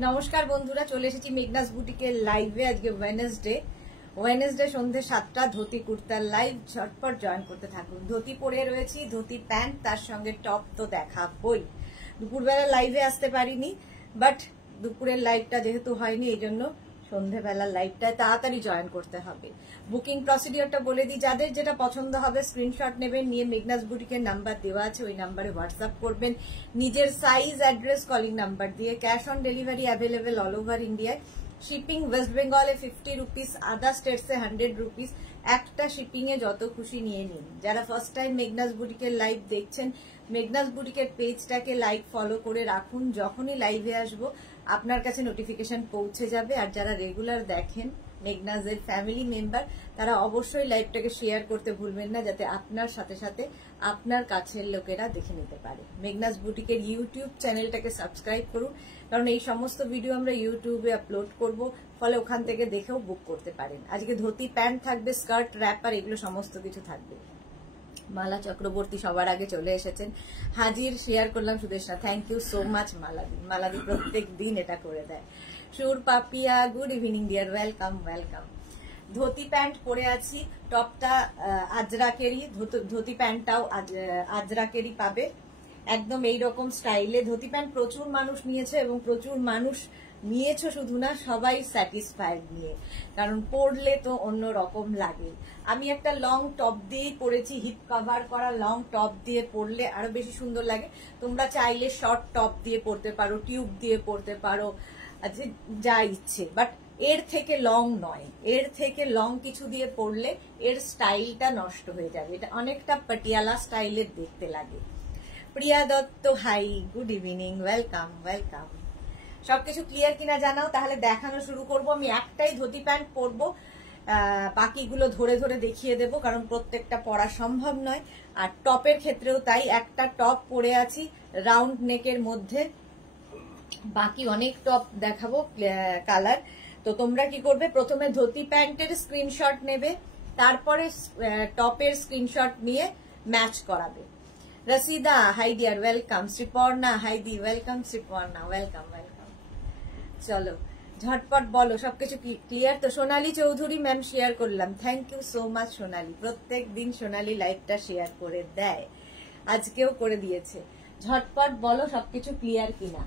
নমস্কার বন্ধুরা, চলে এসেছি মেঘনাস বুটিকের লাইভে। আজকে ওয়েনেসডে সন্ধ্যে 7টা ধুতি কুর্তার লাইভ। ঝটপট জয়েন করতে থাকুন। ধুতি পরে রয়েছি, ধুতি প্যান্ট, তার সঙ্গে টপ তো দেখাবই। দুপুরবেলা লাইভে আসতে পারিনি, বাট দুপুরের লাইভটা যেহেতু হয়নি এই জন্য সন্ধ্যেবেলার লাইভটায় তাড়াতাড়ি জয়েন করতে হবে। বুকিং প্রসিডিওরটা বলে দিই, যাদের যেটা পছন্দ হবে স্ক্রিনশট নেবেন, নিয়ে মেঘনাস বুটিকের নাম্বার দেওয়া আছে, ওই নাম্বারে হোয়াটসঅ্যাপ করবেন নিজের সাইজ, অ্যাড্রেস, কলিং নাম্বার দিয়ে। Cash on delivery available all over ইন্ডিয়ায়। শিপিং ওয়েস্ট বেঙ্গলে 50 রুপিস, আদার স্টেটসে 100 রুপিস। একটা শিপিং এ যত খুশি নিয়ে নিন। যারা ফার্স্ট টাইম মেঘনাস বুটিকের লাইভ দেখছেন, মেঘনাস বুটিকের পেজটাকে লাইক ফলো করে রাখুন। যখনই লাইভে আসবো আপনার কাছে নোটিফিকেশন পৌঁছে যাবে। আর যারা রেগুলার দেখেন, মেঘনাসের ফ্যামিলি মেম্বার, তারা অবশ্যই লাইভটাকে শেয়ার করতে ভুলবেন না, যাতে আপনার সাথে সাথে আপনার কাছের লোকেরা দেখে নিতে পারে। মেঘনাস বুটিকের ইউটিউব চ্যানেলটাকে সাবস্ক্রাইব করুন, কারণ এই সমস্ত ভিডিও আমরা ইউটিউবে আপলোড করব, ফলে ওখান থেকে দেখেও বুক করতে পারেন। আজকে ধুতি প্যান্ট থাকবে, স্কার্ট, র্যাপার, এগুলো সমস্ত কিছু থাকবে। মালা চক্রবর্তী সবার আগে চলে এসেছেন, হাজির। শেয়ার করলাম Sudeshna, thank you so much মালাদি। মালাদি প্রত্যেক দিন এটা করে দেয়। Sur Papiya, good evening dear, welcome welcome. Dhoti pant পরে আছি, টপটা আজরাকেরই, ধুতি প্যান্টটাও আজরাকেরই পাবে, একদম এইরকম স্টাইলে। ধুতি প্যান্ট প্রচুর মানুষ নিয়েছে, এবং প্রচুর মানুষ নিয়েছো শুধু না, সবাই স্যাটিসফাইড নিয়ে, কারণ পরলে তো অন্য রকম লাগে। আমি একটা লং টপ দিয়েই পরেছি, হিপ কভার করা লং টপ দিয়ে পরলে আরো বেশি সুন্দর লাগে। তোমরা চাইলে শর্ট টপ দিয়ে পরতে পারো, টিউব দিয়ে পরতে পারো, যা ইচ্ছে, বাট এর থেকে লং নয়। এর থেকে লং কিছু দিয়ে পরলে এর স্টাইলটা নষ্ট হয়ে যাবে। এটা অনেকটা পাটিয়ালা স্টাইলের দেখতে লাগে। Priya Dutta, hi, good evening, welcome welcome. সবকিছু ক্লিয়ার কিনা জানাও, তাহলে দেখানো শুরু করব। আমি একটাই ধুতি প্যান্ট পরবো, বাকিগুলো ধরে ধরে দেখিয়ে দেব, কারণ প্রত্যেকটা পরা সম্ভব নয়। আর টপের ক্ষেত্রেও তাই, একটা টপ পরে আছি রাউন্ড নেকের মধ্যে, বাকি অনেক টপ দেখাবো কালার। তো তোমরা কি করবে, প্রথমে ধুতি প্যান্টের স্ক্রিনশট নেবে, তারপরে টপের স্ক্রিনশট নিয়ে ম্যাচ করাবে। Rashida, hi dear, welcome. Sriparna, hi দি, ওয়েলকাম শ্রীপর্ণা, ওয়েলকাম ওয়েলকাম। চলো ঝটপট বলো, সবকিছু ক্লিয়ার তো? সোনালী চৌধুরী ম্যাম শেয়ার করলাম, thank you so much Sonali. প্রত্যেক দিন সোনালী লাইভটা শেয়ার করে দেয়, আজকেও করে দিয়েছে। ঝটপট বলো সবকিছু ক্লিয়ার কিনা।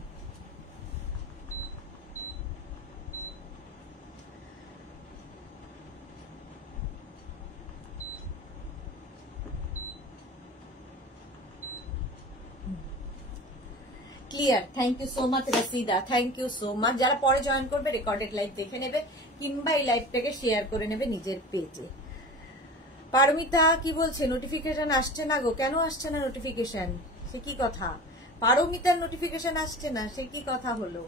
Clear, thank you so much Rashida, thank you so much. যারা পরে জয়েন করবে রেকর্ডেড লাইভ দেখে নেবে, কিংবা এই লাইভটাকে শেয়ার করে নেবে নিজের পেজে। পারমিতা কি বলছে, নোটিফিকেশন আসছে না গো? কেন আসছে না নোটিফিকেশন? সে কি কথা? পারমিতার নোটিফিকেশন আসছে না, সে কি কথা হলো?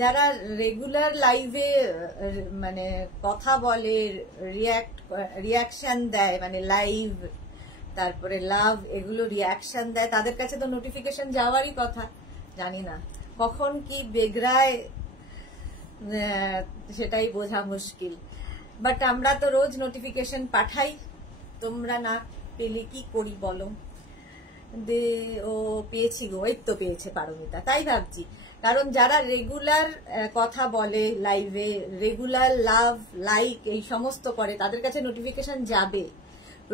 যারা রেগুলার লাইভে মানে কথা বলে, রিয়াকশন দেয়, মানে লাইভ, তারপরে লাভ, এগুলো রিয়াকশন দেয়, তাদের কাছে তো নোটিফিকেশন যাওয়ারই কথা। জানি না কখন কি বেগড়ায়, সেটাই বোঝা মুশকিল। বাট আমরা তো রোজ নোটিফিকেশন পাঠাই, তোমরা না পেলে কি করি বলো? ও পেয়েছি গো, এই তো পেয়েছে পারমিতা, তাই ভাবছি। কারণ যারা রেগুলার কথা বলে লাইভে, রেগুলার লাভ, লাইক এই সমস্ত করে, তাদের কাছে নোটিফিকেশন যাবে।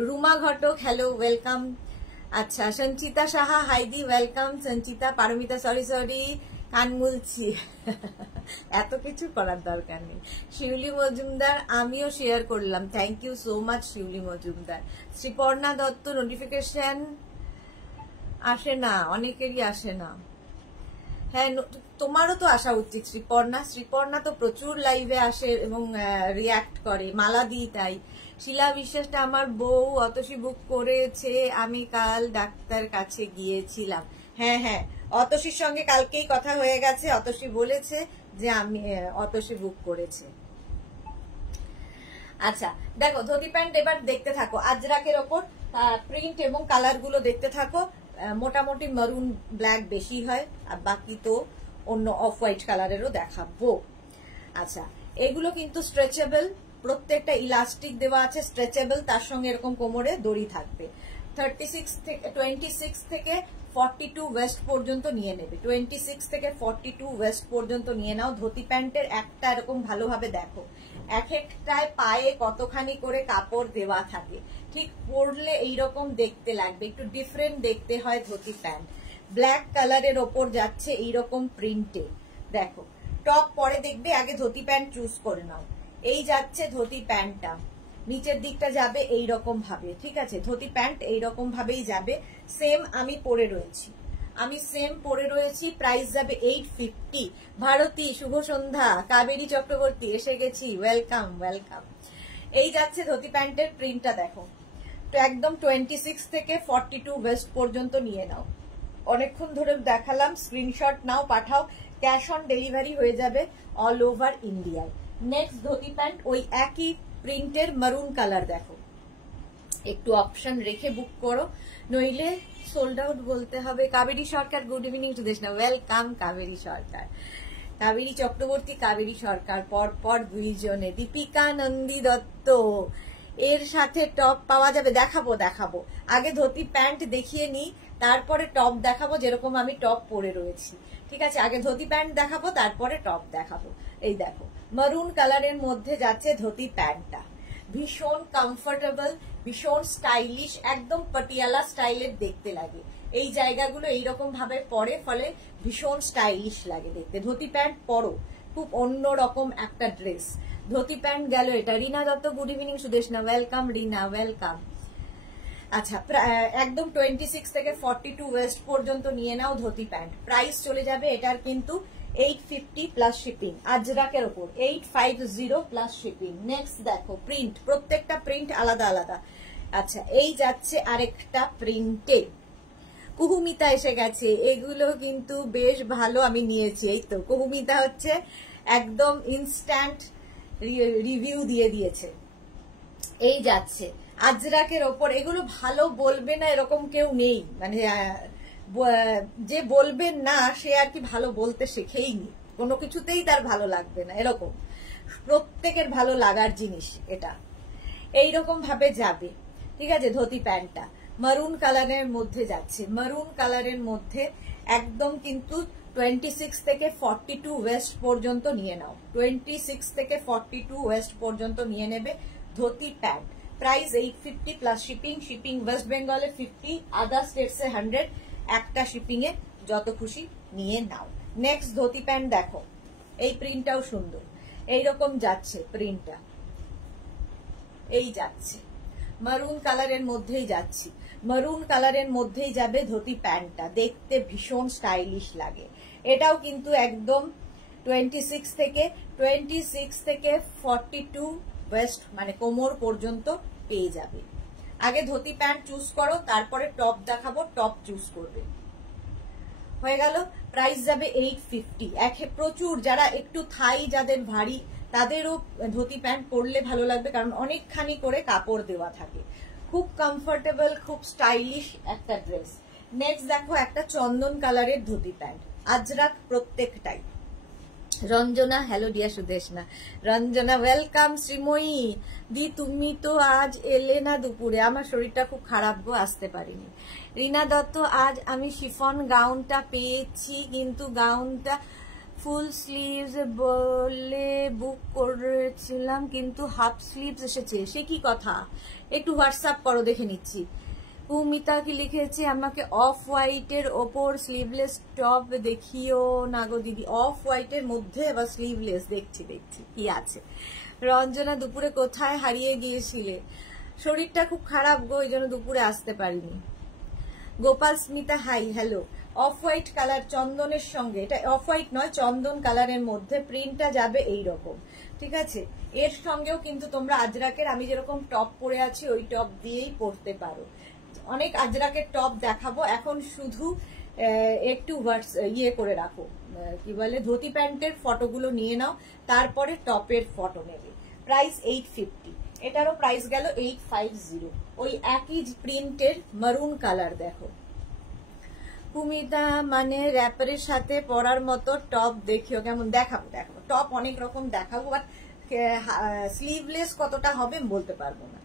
রুমা ঘটক, হ্যালো, ওয়েলকাম। আচ্ছা, সঞ্চিতা সাহা, হাইদি, ওয়েলকাম সঞ্চিতা। পারমিতা, সরি কান মুলছি, এত কিছু করার দরকার নেই। শিউলি মজুমদার, আমিও শেয়ার করলাম, thank you so much Shiuli Majumdar. Sriparna Dutta, notification আসে না, অনেকেরই আসে না। হ্যাঁ, তোমারও তো আসা উচিত শ্রীপর্ণা। শ্রীপর্ণা তো প্রচুর লাইভে আসে এবং রিয়াক্ট করে। মালাদি তাই। শিলা বিশ্বাসটা আমার বউ অতসী বুক করেছে, আমি কাল ডাক্তার কাছে গিয়েছিলাম। হ্যাঁ হ্যাঁ, অতসীর সঙ্গে কালকেই কথা হয়ে গেছে, অতসী বলেছে যে আমি অতসী বুক করেছে। আচ্ছা দেখো, ধুতি প্যান্ট এবার দেখতে থাকো, আজরাকের ওপর প্রিন্ট এবং কালার গুলো দেখতে থাকো। মোটামুটি মারুন ব্ল্যাক বেশি হয়, আর বাকি তো অন্য অফ হোয়াইট কালারেরও দেখাবো। আচ্ছা, এগুলো কিন্তু স্ট্রেচেবল, প্রত্যেকটা ইলাস্টিক দেওয়া আছে, স্ট্রেচেবল, তার সঙ্গে এরকম কোমরে দড়ি থাকবে। 26 থেকে 42 ওয়েস্ট পর্যন্ত নিয়ে নেবে, 26 থেকে 42 ওয়েস্ট পর্যন্ত নিয়ে নাও। ধুতি প্যান্টের একটা এরকম ভালোভাবে দেখো, এক একটায় পায়ে কতখানি করে কাপড় দেওয়া থাকে, ঠিক পরলে এইরকম দেখতে লাগবে, একটু ডিফারেন্ট দেখতে হয় ধুতি প্যান্ট। ব্ল্যাক কালারের ওপর যাচ্ছে এইরকম প্রিন্টে, দেখো টপ পরে দেখবে, আগে ধুতি প্যান্ট চুজ করে নাও। এই যাচ্ছে ধুতি প্যান্টটা, নিচের দিকটা যাবে এইরকম ভাবে, ঠিক আছে, ধুতি প্যান্ট এইরকম ভাবেই যাবে। সেম আমি পরে রয়েছি, প্রাইস যাবে 850। ভারতী, শুভ সন্ধ্যা। কাবেরী চক্রবর্তী, এসে গেছি, ওয়েলকাম ওয়েলকাম। এই যাচ্ছে ধুতি প্যান্টের প্রিন্টটা, দেখো তো একদম 26 থেকে 42 ওয়েস্ট পর্যন্ত নিয়ে নাও। অনেকক্ষণ ধরে দেখালাম, screenshot now, Pathao, cash on delivery হয়ে যাবে অল ওভার ইন্ডিয়ায়। নেক্সট ধুতি প্যান্ট ওই একই প্রিন্টের মারুন কালার, দেখো একটু অপশন রেখে বুক করো, নইলে সোল্ড আউট বলতে হবে। Kaberi Sarkar, good evening Sudeshna, welcome Kaberi Sarkar. Kaberi Chakraborty, Kaberi Sarkar, পর দুইজনে। দীপিকা নন্দী দত্ত, এর সাথে টপ পাওয়া যাবে? দেখাবো, আগে ধুতি প্যান্ট দেখিয়ে নি, তারপরে টপ দেখাবো, যেরকম আমি টপ পরে রয়েছি, ঠিক আছে। আগে ধুতি প্যান্ট দেখাবো, তারপরে টপ দেখাবো। এই দেখো মারুন কালারের মধ্যে যাচ্ছে ধুতি প্যান্টটা, ভীষণ কমফোর্টেবল, ভীষণ স্টাইলিশ, একদম পটিয়ালা স্টাইলের দেখতে লাগে। এই জায়গাগুলো এইরকম ভাবে পরে, ফলে ভীষণ স্টাইলিশ লাগে দেখতে। ধুতি প্যান্ট পরো, খুব অন্যরকম একটা ড্রেস। ধুতি প্যান্ট গেল এটা। Rina Dutta, good evening Sudeshna, welcome Rina, welcome. আচ্ছা, একদম 26 থেকে 42 ওয়েস্ট পর্যন্ত নিয়ে নাও ধুতি প্যান্ট। প্রাইস চলে যাবে এটার কিন্তু 850 প্লাস শিপিং, আজরাকের ওপর 850 প্লাস শিপিং। নেক্সট দেখো প্রিন্ট, প্রত্যেকটা প্রিন্ট আলাদা আলাদা। আচ্ছা, এই যাচ্ছে আরেকটা প্রিন্টে, কুহুমিতা এসে গেছে, এগুলো কিন্তু বেশ ভালো আমি নিয়েছি। এই তো কুহুমিতা হচ্ছে একদম ইনস্ট্যান্ট রিভিউ দিয়ে দিয়েছে। এই যাচ্ছে আজরাকের ওপর, এগুলো ভালো বলবে না এরকম কেউ নেই, মানে যে বলবে না সে আর কি ভালো বলতে শেখেইনি, কোনো কিছুতেই তার ভালো লাগবে না, এরকম প্রত্যেকের ভালো লাগার জিনিস এটা। এইরকম ভাবে যাবে, ঠিক আছে। ধুতি প্যান্টটা মারুন কালারের মধ্যে যাচ্ছে, মারুন কালারের মধ্যে একদম কিন্তু 26 থেকে 42 ওয়েস্ট পর্যন্ত নিয়ে নাও, 26 থেকে 42 ওয়েস্ট পর্যন্ত নিয়ে নেবে dhoti pant. Price 850 plus shipping. Shipping West বেঙ্গলে 50, আদার স্টেটসে 100, একটা শিপিং এ যত খুশি নিয়ে নাও। নেক্সট ধুতি প্যান্ট দেখো, এই প্রিন্টটাও সুন্দর, এইরকম যাচ্ছে প্রিন্টটা, এই যাচ্ছে মারুন কালারের মধ্যেই যাচ্ছি, মারুন কালারের মধ্যেই যাবে ধুতি প্যান্টটা, দেখতে ভীষণ স্টাইলিশ লাগে। এটাও কিন্তু একদম 26 থেকে 42 ওয়েস্ট, মানে কোমর পর্যন্ত পেয়ে যাবে। আগে ধুতি প্যান্ট চুজ করো, তারপরে টপ দেখাবো, টপ চুজ করবে। হয়ে গেল, প্রাইস যাবে 850। প্রচুর যারা একটু থাই, যাদের ভারী, তাদেরও ধুতি প্যান্ট পরলে ভালো লাগবে, কারণ অনেকখানি করে কাপড় দেওয়া থাকে, খুব কমফোর্টেবল, খুব স্টাইলিশ একটা ড্রেস। নেক্সট দেখো একটা চন্দন কালারের ধুতি প্যান্ট, আজরাক প্রত্যেকটাই। Ranjana, hello dear Sudeshna, Ranjana welcome. Srimoyee দি, তুমি তো আজ এলে না দুপুরে, আমার শরীরটা খুব খারাপ গো, আসতে পারিনি। রিনা দত্ত, আজ আমি শিফন গাউনটা পেয়েছি, কিন্তু গাউনটা ফুল স্লিভস বলে বুক করেছিলাম, কিন্তু হাফ স্লিভস এসেছে, সে কি কথা? একটু হোয়াটসঅ্যাপ করো, দেখে নিচ্ছি। ভূমিতা কি লিখেছে আমাকে, অফ হোয়াইটের ওপর স্লিভলেস টপ দেখিও না গো দিদি। অফ হোয়াইটের মধ্যে আবার স্লিভলেস, দেখছি কি আছে। রঞ্জনা, দুপুরে কোথায় হারিয়ে গিয়েছিলে? শরীরটা খুব খারাপ গো, এই জন্য দুপুরে আসতে পারিনি। Gopal Smita, hi, hello. Off white colour চন্দনের সঙ্গে, এটা অফ হোয়াইট নয়, চন্দন কালারের মধ্যে প্রিন্টটা যাবে এইরকম, ঠিক আছে। এর সঙ্গেও কিন্তু তোমরা আজরাকের, আমি যেরকম টপ পরে আছি ওই টপ দিয়েই পরতে পারো। অনেক আজরাকের টপ দেখাবো, এখন শুধু একটু ইয়ে করে রাখো, কি বলে, ধুতি প্যান্টের ফটোগুলো নিয়ে নাও, তারপরে টপের ফটো নেবে। প্রাইস 850, এটারও প্রাইস গেল 850। ওই একই প্রিন্টের মারুন কালার দেখো। ভূমিতা, মানে র্যাপারের সাথে পরার মতো টপ দেখিও, কেমন? দেখাবো, টপ অনেক রকম দেখাবো, বাট স্লিভলেস কতটা হবে বলতে পারবো না,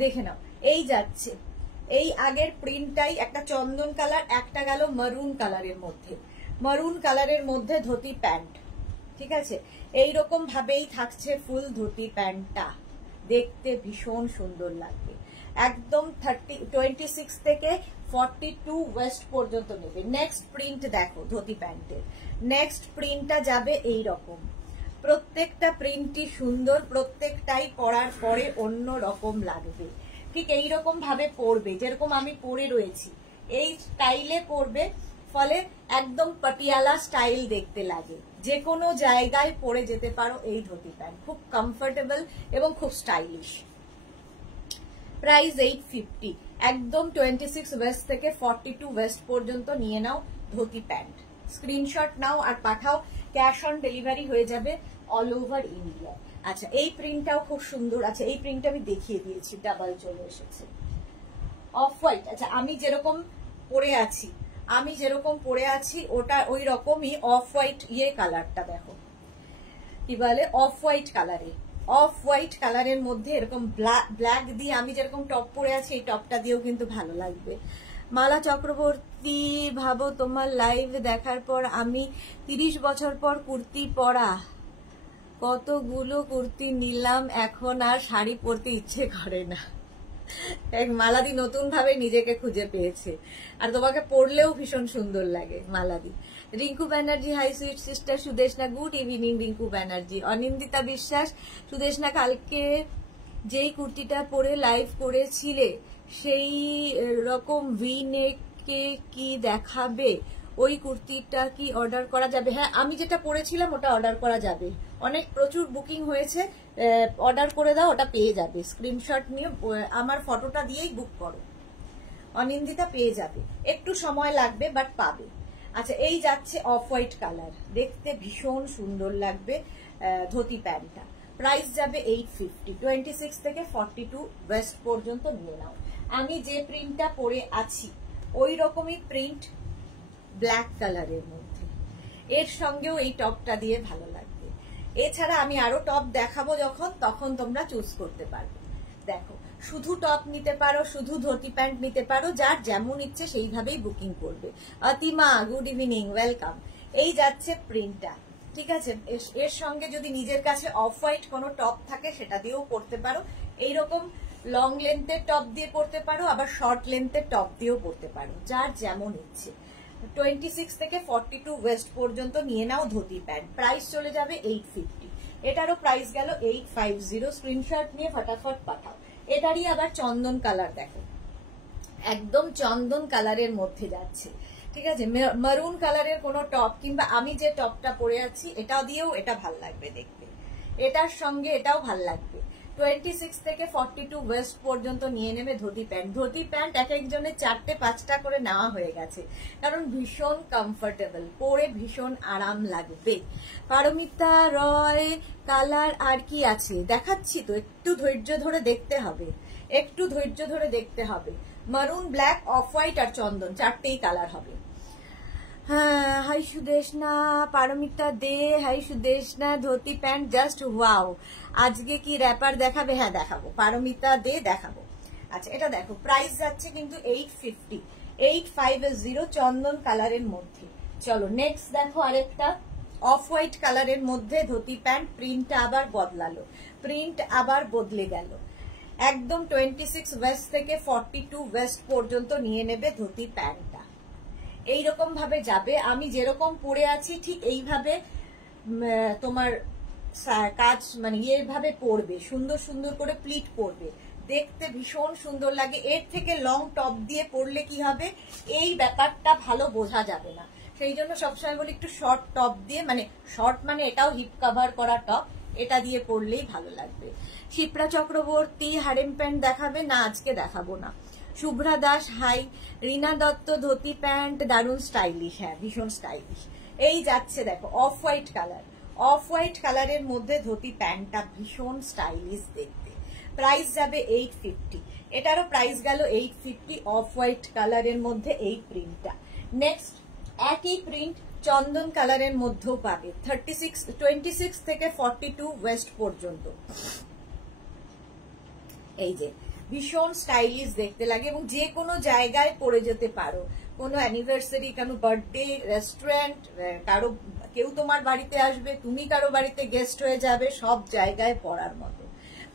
দেখে নাও। এই যাচ্ছে এই আগের প্রিন্টটাই একটা চন্দন কালার, একটা গেল মারুন কালারের মধ্যে, মারুন কালারের মধ্যে ধুতি প্যান্ট। ঠিক আছে, এইরকম ভাবেই থাকছে ফুল ধুতি প্যান্টটা, দেখতে ভীষণ সুন্দর লাগবে। একদম 26 থেকে 42 ওয়েস্ট পর্যন্ত নেবে। নেক্সট প্রিন্ট দেখো ধুতি প্যান্টের, নেক্সট প্রিন্টটা যাবে এই রকম। প্রত্যেকটা প্রিন্টই সুন্দর, প্রত্যেকটাই পরার পরে অন্য রকম লাগবে। ঠিক এইরকম ভাবে পরবে, যেরকম আমি পরে রয়েছি এই স্টাইলে পরবে, ফলে একদম পাটিয়ালা স্টাইল দেখতে লাগে। যে কোনো জায়গায় পরে যেতে পারো এই ধুতি প্যান্ট, খুব কমফোর্টেবল এবং খুব স্টাইলিশ। প্রাইস 850, একদম 26 ওয়েস্ট থেকে 42 ওয়েস্ট পর্যন্ত নিয়ে নাও ধুতি প্যান্ট। স্ক্রিনশট নাও আর পাঠাও, ক্যাশ অন ডেলিভারি হয়ে যাবে অল ওভার ইন্ডিয়া। আচ্ছা, এই প্রিন্টটাও খুব সুন্দর আছে, এই প্রিন্টটা আমি দেখিয়ে দিয়েছি, ডাবল চলে এসেছে, অফ হোয়াইট। আচ্ছা, আমি যেরকম পরে আছি ওটা ওই রকমই অফ হোয়াইট কালারটা দেখো, কি বলে অফ হোয়াইট কালারে, অফ হোয়াইট কালারের মধ্যে এরকম ব্ল্যাক দিয়ে আমি যেরকম টপ পরে আছি এই টপটা দিয়েও কিন্তু ভালো লাগবে। মালা চক্রবর্তী, ভাবো তোমার লাইভ দেখার পর আমি 30 বছর পর কুর্তি পরা, কতগুলো কুর্তি নিলাম, এখন আর শাড়ি পরতে ইচ্ছে করে না। এক মালাদি নতুন ভাবে নিজেকে খুঁজে পেয়েছে, আর তোমাকে পরলেও ভীষণ সুন্দর লাগে মালাদি। Rinku Banerjee, hi sweet sister Sudeshna, good evening Rinku Banerjee. Anindita Biswas, Sudeshna কালকে যেই কুর্তিটা পরে লাইভ করেছিলে সেই রকম ভি নেকে কি দেখাবে, ওই কুর্তিটা কি অর্ডার করা যাবে? হ্যাঁ, আমি যেটা পরেছিলাম ওটা অর্ডার করা যাবে, অনেক প্রচুর বুকিং হয়েছে, অর্ডার করে দাও, ওটা পেয়ে যাবে। স্ক্রিনশট নিয়ে আমার ফটোটা দিয়েই বুক করো, অনিন্দিতা পেয়ে যাবে, একটু সময় লাগবে বাট পাবে। আচ্ছা, এই যাচ্ছে অফ হোয়াইট কালার, দেখতে ভীষণ সুন্দর লাগবে ধুতি প্যান্টটা। প্রাইস যাবে 850, 26 থেকে 42 ওয়েস্ট পর্যন্ত নিয়ে নাও। আমি যে প্রিন্টটা পরে আছি ওই রকমই প্রিন্ট ব্ল্যাক কালারের মধ্যে, এর সঙ্গেও এই টপটা দিয়ে ভালো লাগবে। এছাড়া আমি আরো টপ দেখাবো যখন, তখন তোমরা চুজ করতে পারবে। দেখো, শুধু টপ নিতে পারো, শুধু ধুতি প্যান্ট নিতে পারো, যার যেমন ইচ্ছে সেইভাবেই বুকিং করবে। অতিমা, গুড ইভিনিং, ওয়েলকাম। এই যাচ্ছে প্রিন্টটা, ঠিক আছে। এর সঙ্গে যদি নিজের কাছে অফ হোয়াইট কোনো টপ থাকে সেটা দিয়েও পরতে পারো, এইরকম লং লেন্থের টপ দিয়ে পরতে পারো, আবার শর্ট লেন্থের টপ দিয়েও পরতে পারো, যার যেমন ইচ্ছে। 26 থেকে 42 ওয়েস্ট পর্যন্ত নিয়ে নাও ধুতি প্যান্ট। প্রাইস চলে যাবে 850, এটারও প্রাইস গেল 850। স্ক্রিনশট নিয়ে ফটাফট পাঠাও। এটারই আবার চন্দন কালার দেখো, একদম চন্দন কালারের মধ্যে যাচ্ছে, ঠিক আছে। মারুন কালারের কোনো টপ, কিংবা আমি যে টপটা পরে আছি এটা দিয়েও এটা ভাল লাগবে দেখতে, এটার সঙ্গে এটাও ভাল লাগবে। 26 থেকে 42 ওয়েস্ট পর্যন্ত নিয়ে নেবে ধুতি প্যান্ট। ধুতি প্যান্ট এক একজনের 4-5টা করে নেওয়া হয়ে গেছে, কারণ ভীষণ কমফোর্টেবল, পরে ভীষণ আরাম লাগবে। পারমিতা রয় কালার আর কি আছে দেখাচ্ছি তো, একটু ধৈর্য ধরে দেখতে হবে, একটু ধৈর্য ধরে দেখতে হবে। মারুন, ব্ল্যাক, অফ হোয়াইট আর চন্দন, 4টেই কালার হবে। হ্যাঁ, hi Sudeshna, Paramita De, hi Sudeshna, dhoti pant just wow. আজকে কি র্যাপার দেখাবে? হ্যাঁ দেখাবো, পারমিতা দে দেখাবো। আচ্ছা, এটা দেখো, প্রাইস যাচ্ছে কিন্তু 850, 850 চন্দন কালারের মধ্যে। চলো নেক্সট দেখো আরেকটা অফ হোয়াইট কালারের মধ্যে ধুতি প্যান্ট, প্রিন্টটা আবার বদলালো, প্রিন্ট আবার বদলে গেল। একদম 26 ওয়েস্ট থেকে 42 ওয়েস্ট পর্যন্ত নিয়ে নেবে ধুতি প্যান্টটা, এইরকম ভাবে যাবে। আমি যেরকম পরে আছি ঠিক এইভাবে তোমার কাজ মানে এইভাবে পরবে, সুন্দর সুন্দর করে প্লিট পরবে, দেখতে ভীষণ সুন্দর লাগে। এর থেকে লং টপ দিয়ে পরলে কি হবে, এই ব্যাপারটা ভালো বোঝা যাবে না, সেই জন্য সবসময় বলি একটু শর্ট টপ দিয়ে, মানে শর্ট মানে এটাও হিপ কভার করা টপ, এটা দিয়ে পরলেই ভালো লাগবে। শিপ্রা চক্রবর্তী, হারেম প্যান্ট দেখাবে না? আজকে দেখাবো না। শুভ্রা দাস, হাই। রিনা দত্ত, ধুতি প্যান্ট দারুণ স্টাইলিশ, হ্যাঁ ভীষণ স্টাইলিশ। এই যাচ্ছে দেখো of white colour, off white কালারের মধ্যে ধুতি প্যান্টটা ভীষণ স্টাইলিশ দেখতে। প্রাইস যাবে 850, এটারও প্রাইস গেল 850, অফ হোয়াইট কালারের মধ্যে এই প্রিন্টটা। নেক্সট একই প্রিন্ট চন্দন কালারের মধ্যেও পাবে, 26 থেকে 42 ওয়েস্ট পর্যন্ত। এই যে ভীষণ স্টাইলিশ দেখতে লাগে এবং যে কোনো জায়গায় পরে যেতে পারো, কোনো অ্যানিভার্সারি, কোনো বার্থডে, রেস্টুরেন্ট, কারো কেউ তোমার বাড়িতে আসবে, তুমি কারো বাড়িতে গেস্ট হয়ে যাবে, সব জায়গায় পরার মতো।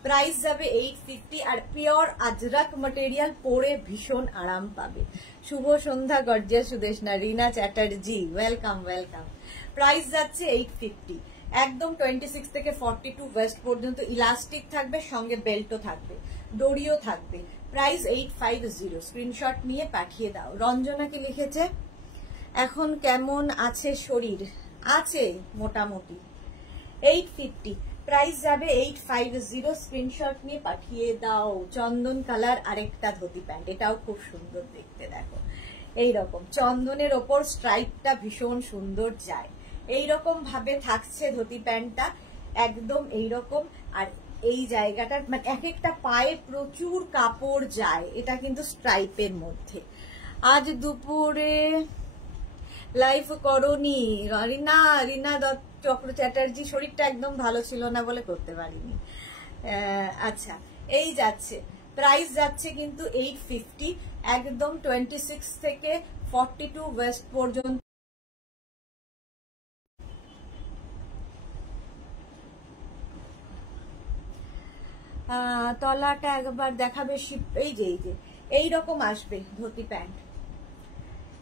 প্রাইস যাবে 850 আর পিওর আজরাক ম্যাটেরিয়াল, পরে ভীষণ আরাম পাবে। শুভ সন্ধ্যা গর্জিয়াস সুদেশনা, রিনা চ্যাটার্জি, ওয়েলকাম ওয়েলকাম। প্রাইস যাচ্ছে 850, একদম 26 থেকে 42 ওয়েস্ট পর্যন্ত ইলাস্টিক থাকবে, সঙ্গে বেল্টও থাকবে, দড়িও থাকবে। প্রাইস 850, স্ক্রিনশট নিয়ে পাঠিয়ে দাও। রঞ্জনা কি লিখেছে, এখন কেমন আছে শরীর? আছে মোটামুটি। 850, প্রাইস যাবে 850, স্ক্রিনশট নিয়ে পাঠিয়ে দাও। চন্দন কালার আরেকটা ধুতি প্যান্ট, এটাও খুব সুন্দর দেখতে, দেখো এইরকম চন্দনের ওপর স্ট্রাইপটা ভীষণ সুন্দর যায়। এইরকম ভাবে থাকছে ধুতি প্যান্টটা, একদম এইরকম। আর এই জায়গাটা মানে এক একটা পায়ে প্রচুর কাপড় যায়, এটা কিন্তু স্ট্রাইপের মধ্যে। আজ দুপুরে লাইভ করনি রিনা চক্র চ্যাটার্জি, শরীরটা একদম ভালো ছিল না বলে করতে পারিনি। আচ্ছা, এই যাচ্ছে, প্রাইস যাচ্ছে কিন্তু 850, একদম 26 থেকে 42 ওয়েস্ট পর্যন্ত। তলাটা একবার দেখাবে, এই যে এইরকম আসবে ধুতি প্যান্ট,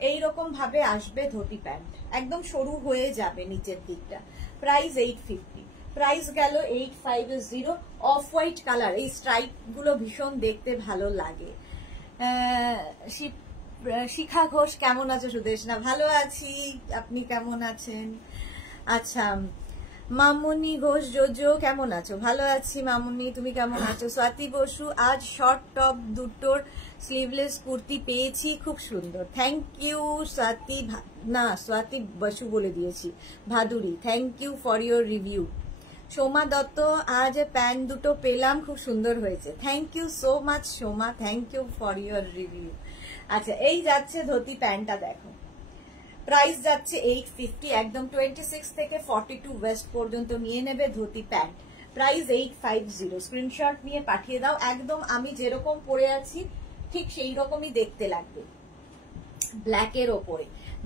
এইরকম ভাবে আসবে ধুতি প্যান্ট, একদম সরু হয়ে যাবে নিচের দিকটা। প্রাইস 850, প্রাইস গেল 850। অফ হোয়াইট কালার, এই স্ট্রাইপ গুলো ভীষণ দেখতে ভালো লাগে। শিখা ঘোষ কেমন আছো? সুদেশ না, ভালো আছি, আপনি কেমন আছেন? আচ্ছা, মামুনি ঘোষ জোজো কেমন আছো? ভালো আছি মামুনি, তুমি কেমন আছো? স্বাতি বসু, আজ শর্ট টপ দুটোর স্লিভলেস কুর্তি পেয়েছি, খুব সুন্দর, থ্যাংক ইউ স্বাতি। না, স্বাতি বসু বলে দিয়েছি, Bhaduri, thank you for your review. Soma Dutta, আজ প্যান্ট দুটো পেলাম, খুব সুন্দর হয়েছে, thank you so much Soma, thank you for your review. আচ্ছা, এই যাচ্ছে ধুতি প্যান্টটা, দেখো প্রাইস যাচ্ছে 850, একদম 26 থেকে 42 ওয়েস্ট পর্যন্ত নিয়ে নেবে ধুতি প্যান্ট। প্রাইস 850, স্ক্রিনশট নিয়ে পাঠিয়ে দাও। একদম আমি যেরকম পরে আছি ঠিক সেই রকমই দেখতে লাগবে,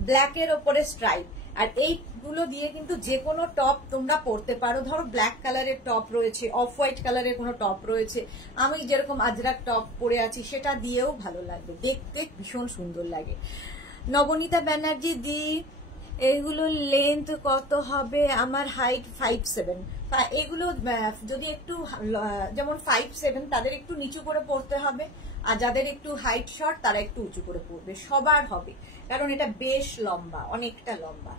ব্ল্যাকের ওপরে স্ট্রাইপ। আর এইগুলো দিয়ে কিন্তু যে কোনো টপ তোমরা পরতে পারো। ধরো ব্ল্যাক কালারের টপ রয়েছে, অফ হোয়াইট কালারের কোনো টপ রয়েছে, আমি যেরকম আজরাক টপ পরে আছি সেটা দিয়েও ভালো লাগবে, দেখতে ভীষণ সুন্দর লাগে। নবনীতা ব্যানার্জি দি, এগুলো লেন্থ কত হবে? আমার হাইট 5'7", এগুলো যদি একটু যেমন 5'7", তাদের একটু নিচু করে পড়তে হবে, আর যাদের একটু হাইট শর্ট তারা একটু উঁচু করে পড়বে, সবার হবে, কারণ এটা বেশ লম্বা, অনেকটা লম্বা।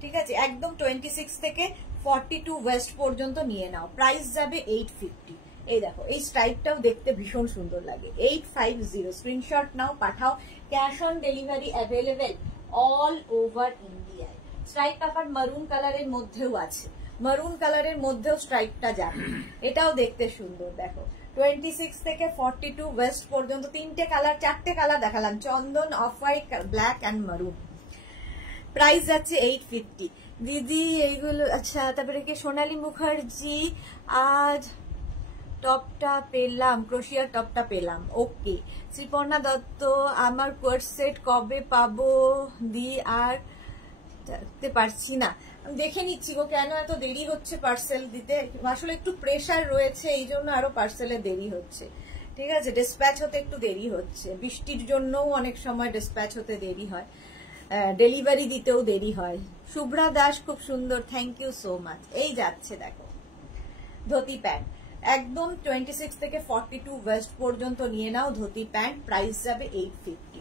ঠিক আছে, একদম 26 থেকে 42 ওয়েস্ট পর্যন্ত নিয়ে নাও। প্রাইস যাবে 850। এই দেখো, এই স্ট্রাইপটাও দেখতে ভীষণ সুন্দর লাগে। 850, screenshot now, Pathao. Cash on delivery available all over ইন্ডিয়ায়। স্ট্রাইপ পেপার মারুন কালারের মধ্যেও আছে, মারুন কালারের মধ্যেও স্ট্রাইপটা যাবে, এটাও দেখতে সুন্দর। দেখো 26 থেকে 42 ওয়েস্ট পর্যন্ত চারটে কালার দেখালাম, চন্দন, off white, black and maroon. Price যাচ্ছে 850 দিদি এইগুলো। আচ্ছা, তারপরে কি সোনালী মুখার্জি, আজ টপটা পেলাম, ক্রোশিয়ার টপটা পেলাম, ওকে। শ্রীপর্ণা দত্ত, আমার কোর্স সেট কবে পাবো দি? আর দেখতে পারছি না, দেখে নিচ্ছি গো, কেন এত দেরি হচ্ছে পার্সেল দিতে? আসলে একটু প্রেশার রয়েছে, এই জন্য আরো পার্সেলে দেরি হচ্ছে। ঠিক আছে, ডিসপ্যাচ হতে একটু দেরি হচ্ছে, বৃষ্টির জন্যও অনেক সময় ডিসপ্যাচ হতে দেরি হয়, ডেলিভারি দিতেও দেরি হয়। শুভ্রা দাস, খুব সুন্দর, থ্যাংক ইউ সো মাচ। এই যাচ্ছে দেখো ধুতি প্যান্ট, একদম 26 থেকে 42 ওয়েস্ট পর্যন্ত নিয়ে নাও ধুতি প্যান্ট। প্রাইস যাবে 850।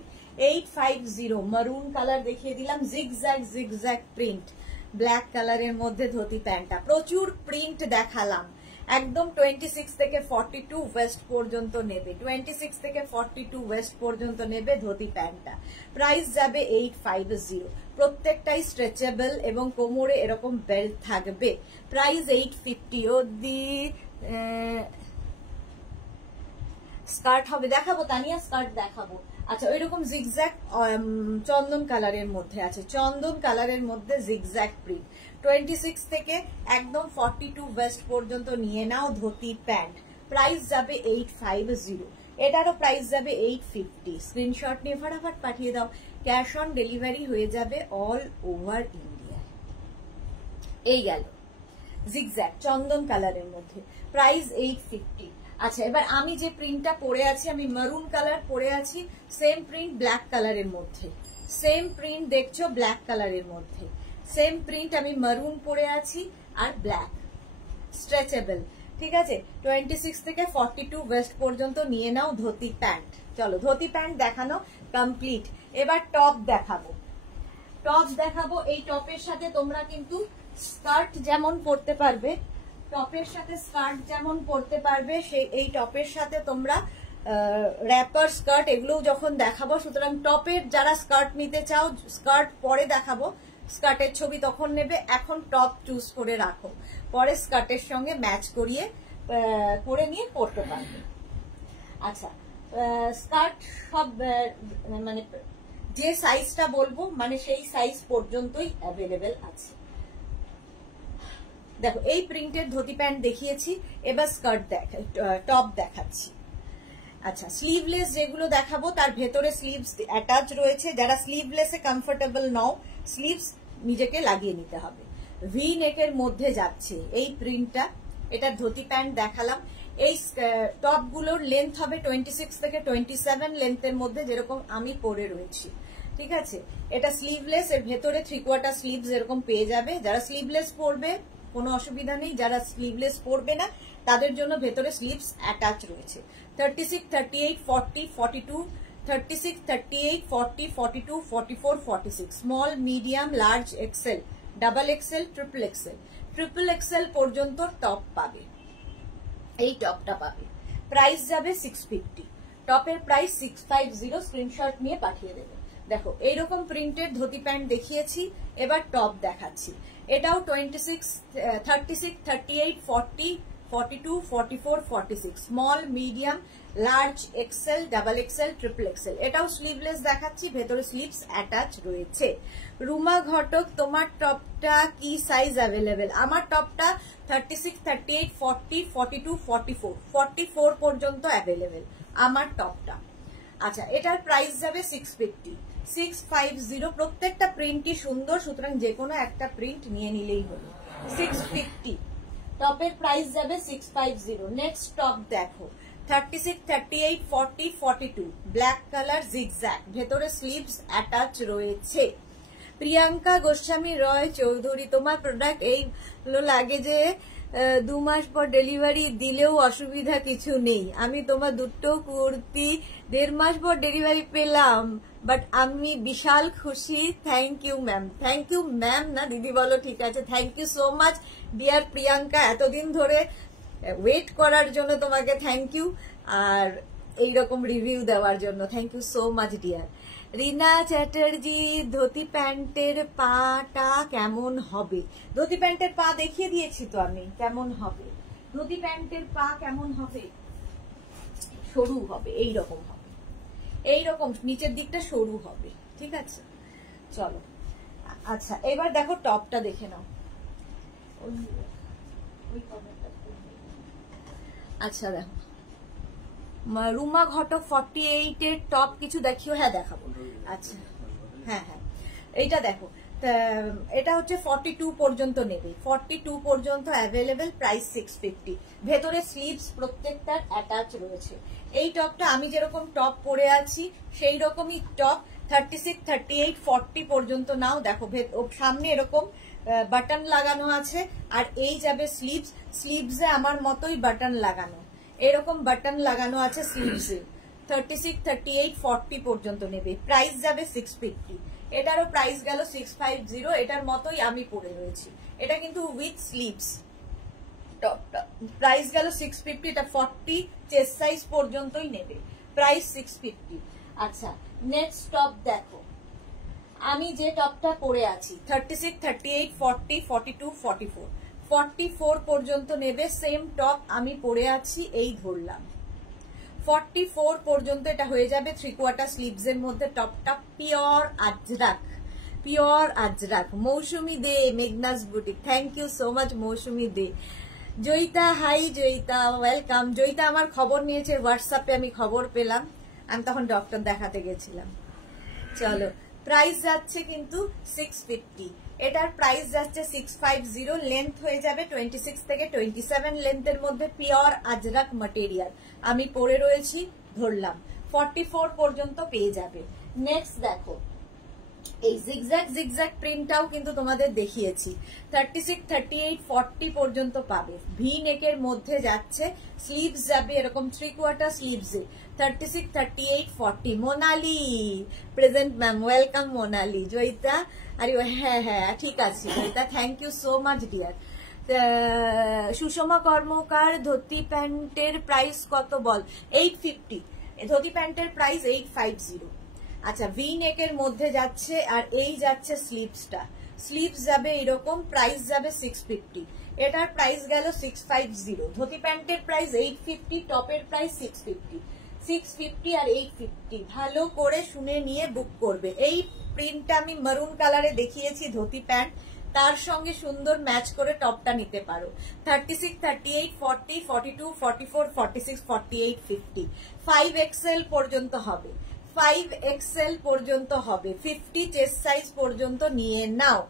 850, মারুন কালার দেখিয়ে দিলাম, জিগজ্যাগ প্রিন্ট, ব্ল্যাক কালারের মধ্যে ধুতি প্যান্টটা, প্রচুর প্রিন্ট দেখালাম। একদম 26 থেকে 42 ওয়েস্ট পর্যন্ত নেবে, 26 থেকে 42 ওয়েস্ট পর্যন্ত নেবে ধুতি প্যান্টটা। প্রাইস যাবে 850, প্রত্যেকটাই স্ট্রেচেবল এবং কোমরে এরকম বেল্ট থাকবে। প্রাইস 850। দি স্কার্ট হবে, দেখাবো তানিয়া, স্কার্ট দেখাবো। আচ্ছা, ওইরকম জিগজ্যাগ চন্দন কালারের মধ্যে আছে, চন্দন কালারের মধ্যে জিগজ্যাগ প্রিন্ট। 26 থেকে একদম 42 ওয়েস্ট পর্যন্ত নিয়ে নাও ধুতি প্যান্ট। প্রাইস যাবে 850। এটারও প্রাইস যাবে 850। স্ক্রিনশট নিয়ে ফটাফট পাঠিয়ে দাও, ক্যাশ অন ডেলিভারি হয়ে যাবে অল ওভার ইন্ডিয়া। এই গেল জিগজ্যাগ চন্দন কালারের মধ্যে, প্রাইস 850। আচ্ছা, এবার আমি যে প্রিন্টটা পরে আছি, আমি মারুন কালার পরে আছি, সেম প্রিন্ট ব্ল্যাক কালারের মধ্যে, সেম প্রিন্ট দেখছো ব্ল্যাক কালারের মধ্যে, সেম প্রিন্ট আমি মারুন পরে আছি আর ব্ল্যাক, স্ট্রেচেবল, ঠিক আছে। 26 থেকে 42 ওয়েস্ট পর্যন্ত নিয়ে নাও ধুতি প্যান্ট। চলো ধুতি প্যান্ট দেখানো কমপ্লিট, এবার টপ দেখাবো। টপ দেখাবো, এই টপের সাথে তোমরা কিন্তু স্কার্ট যেমন পরতে পারবে, টপের সাথে স্কার্ট যেমন পরতে পারবে, সেই এই টপের সাথে তোমরা র্যাপার স্কার্ট এগুলোও যখন দেখাবো, সুতরাং টপের যারা স্কার্ট নিতে চাও, স্কার্ট পরে দেখাবো, স্কার্টের ছবি তখন নেবে, এখন টপ চুজ করে রাখো, পরে স্কার্টের সঙ্গে ম্যাচ করিয়ে করে নিয়ে পরতে পারবে। আচ্ছা, স্কার্ট সব মানে যে সাইজটা বলবো মানে সেই সাইজ পর্যন্তই অ্যাভেলেবেল আছে। দেখো এই প্রিন্টের ধুতি প্যান্ট দেখিয়েছি, এবার স্কার্ট টপ দেখাচ্ছি। আচ্ছা, স্লিভলেস যেগুলো দেখাবো তার ভেতরে স্লিভস অ্যাটাচ রয়েছে, যারা স্লিভলেসে কমফোর্টেবল নও, স্লিভস নিজেকে লাগিয়ে নিতে হবে। ভি নেকের মধ্যে যাচ্ছে এই প্রিন্টটা, এটার ধুতি প্যান্ট দেখালাম। এই টপগুলোর লেন্থ হবে 26 থেকে 27 লেন্থের মধ্যে, যেরকম আমি পরে রয়েছি, ঠিক আছে। এটা স্লিভলেস, এর ভেতরে 3/4 স্লিভস এরকম পেয়ে যাবে। যারা স্লিভলেস পরবে কোনো অসুবিধা নেই, যারা স্লিভলেস পরবে না তাদের জন্য ভেতরে স্লিভস অ্যাটাচ রয়েছে। 36, 38, 40, 42, 36, 38, 40, 42, 44, 46, small, medium, large, XL, double XL, triple XL, triple XL পর্যন্ত টপ পাবে, এই টপটা পাবে। প্রাইস যাবে 650, টপের প্রাইস 650, স্ক্রিনশট নিয়ে পাঠিয়ে দেবে। দেখো এইরকম প্রিন্টের ধুতি প্যান্ট দেখিয়েছি, এবার টপ দেখাচ্ছি। এটাও 26, 36, 38, 40, 42, 44, 46, small, medium, large, XL, double XL, triple XL. এটাও স্লিভলেস দেখাচ্ছি, ভেতরে স্লিভস অ্যাটাচ রয়েছে। রুমা ঘটক, তোমার টপটা কি সাইজ অ্যাভেলেবেল? আমার টপটা 36, 38, 40, 42, 44, 44 পর্যন্ত অ্যাভেলেবেল আমার টপটা। আচ্ছা, এটার প্রাইস যাবে 650, 650। প্রত্যেকটা প্রিন্টই সুন্দর, সুতরাং যে কোনো একটা প্রিন্ট নিয়ে নিলেই হলো। 650 টপের প্রাইস যাবে 650। নেক্সট টপ দেখো, 36, 38, 40, 42, ব্ল্যাক কালার, জিগজ্যাগ, ভেতরে স্লিভস অ্যাটাচ রয়েছে। প্রিয়াঙ্কা গোস্বামী রয় চৌধুরী, তোমার প্রোডাক্ট এই লাগে যে 2 মাস পর ডেলিভারি দিলেও অসুবিধা কিছু নেই। আমি তোমার দুটো কুর্তি 1.5 মাস পর ডেলিভারি পেলাম, বাট আমি বিশাল খুশি। Thank you ma'am. Thank you ma'am না দিদি বলো, ঠিক আছে। Thank you so much dear Priyanka, এতদিন ধরে ওয়েট করার জন্য তোমাকে থ্যাংক ইউ, আর এইরকম রিভিউ দেওয়ার জন্য thank you so much dear. Rina Chatterjee, dhoti প্যান্টের পাটা কেমন হবে? ধুতি প্যান্টের পা দেখিয়ে দিয়েছি তো আমি কেমন হবে। ধুতি প্যান্টের পা কেমন হবে? সরু হবে, এইরকম হবে, এইরকম নিচের দিকটা সরু হবে, ঠিক আছে। চলো, আচ্ছা এবার দেখো টপটা দেখে নাও। আচ্ছা দেখো, রুমা ঘটক 48 এর টপ কিছু দেখিও। হ্যাঁ দেখাবো। আচ্ছা হ্যাঁ হ্যাঁ, এইটা দেখো, এটা হচ্ছে 42 পর্যন্ত নেবে, 42 পর্যন্ত অ্যাভেলেবেল, প্রাইস 650। ভেতরে স্লিভস প্রত্যেকটার অ্যাটাচ রয়েছে। এই টপটা আমি যেরকম টপ পরে আছি সেই রকমই টপ, 36, 38, 40 পর্যন্ত নাও। দেখো সামনে এরকম বাটন লাগানো আছে, আর এই যাবে স্লিভস, স্লিভসে আমার মতোই বাটন লাগানো, এরকম বাটন লাগানো আছে স্লিভসে। 36, 38, 40 পর্যন্ত নেবে, প্রাইস যাবে 650। এটারও প্রাইস গেল 650, এটার মতোই আমি পরে রয়েছি। এটা কিন্তু উইথ স্লিভস, টপটা প্রাইস গেল 650। এটা 40 চেস্ট সাইজ পর্যন্তই নেবে, প্রাইস 650। আচ্ছা নেক্সট টপ দেখো, আমি যে টপটা পরে আছি 36, 38, 40, 42, 44, 44 পর্যন্ত নেবে। সেম টপ আমি পরে আছি, এই ধরলাম 44 পর্যন্ত এটা হয়ে যাবে। 3/4 স্লিভস এর মধ্যে টপটা, pure Ajrakh, pure Ajrakh. Mousumi De, Meghna's boutique, thank you so much Mousumi De. Joyita, hi Joyita, welcome. Joyita আমার খবর নিয়েছে হোয়াটসঅ্যাপে, আমি খবর পেলাম, আমি তখন ডক্টর দেখাতে গেছিলাম। চলো, প্রাইস যাচ্ছে কিন্তু 650, এটার প্রাইস যাচ্ছে 650, লেন্থ হয়ে যাবে 26 থেকে 27 লেন্থের মধ্যে, পিওর আজরাক ম্যাটেরিয়াল। আমি পরে রয়েছি, ধরলাম 44 পর্যন্ত পেয়ে যাবে। নেক্সট দেখো, এই জিগজ্যাগ প্রিন্টটাও কিন্তু তোমাদের দেখিয়েছি, 36, 38, 40 পর্যন্ত পাবে। ভি নেকের মধ্যে যাচ্ছে, স্লিভস যাবে এরকম 3/4 স্লিভসে, 36, 38, 40। Monali present ma'am, welcome Monali. Joyita, আরে হ্যাঁ হ্যাঁ ঠিক আছে Joyita, thank you so much dear. Sushma Karmakar, dhoti প্যান্টের প্রাইস কত বল? 850, ধুতি প্যান্টের প্রাইস 850। আচ্ছা, ভি নেকের মধ্যে যাচ্ছে, আর এই যাচ্ছে স্লিভসটা, স্লিভস যাবে এরকম, প্রাইস যাবে 650, এটার প্রাইস গেল 650। ধুতি প্যান্টের প্রাইস 850, টপের প্রাইস 650, 650 আর 850। ভালো করে শুনে নিয়ে বুক করবে। এই প্রিন্টটা আমি মারুন কালারে দেখিয়েছি ধুতি প্যান্ট, তার সঙ্গে সুন্দর ম্যাচ করে টপটা নিতে পারো। 36, 38, 40, 42, 44, 46, 48, 50, 5XL পর্যন্ত হবে, 5XL পর্যন্ত হবে, 50 চেস্ট সাইজ পর্যন্ত নিয়ে নাও।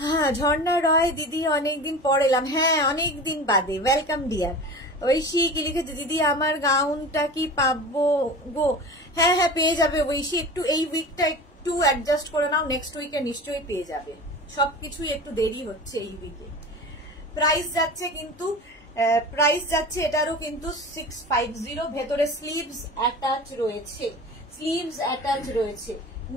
হ্যাঁ, ঝর্ণা রয় দিদি, অনেকদিন পর এলাম। হ্যাঁ, অনেকদিন বাদে, ওয়েলকাম ডিয়ার। ঐশী কি লিখেছে, দিদি আমার গাউনটা কি পাবো গো? হ্যাঁ হ্যাঁ পেয়ে যাবে ঐশী, একটু এই উইকটা একটু অ্যাডজাস্ট করে নাও, নেক্সট উইকে নিশ্চয়ই পেয়ে যাবে। সবকিছুই একটু দেরি হচ্ছে এই উইকে। প্রাইস যাচ্ছে কিন্তু, প্রাইস যাচ্ছে এটারও কিন্তু 650, ভেতরে স্লিভস অ্যাটাচ রয়েছে, স্লিভস অ্যাটাচ রয়েছে।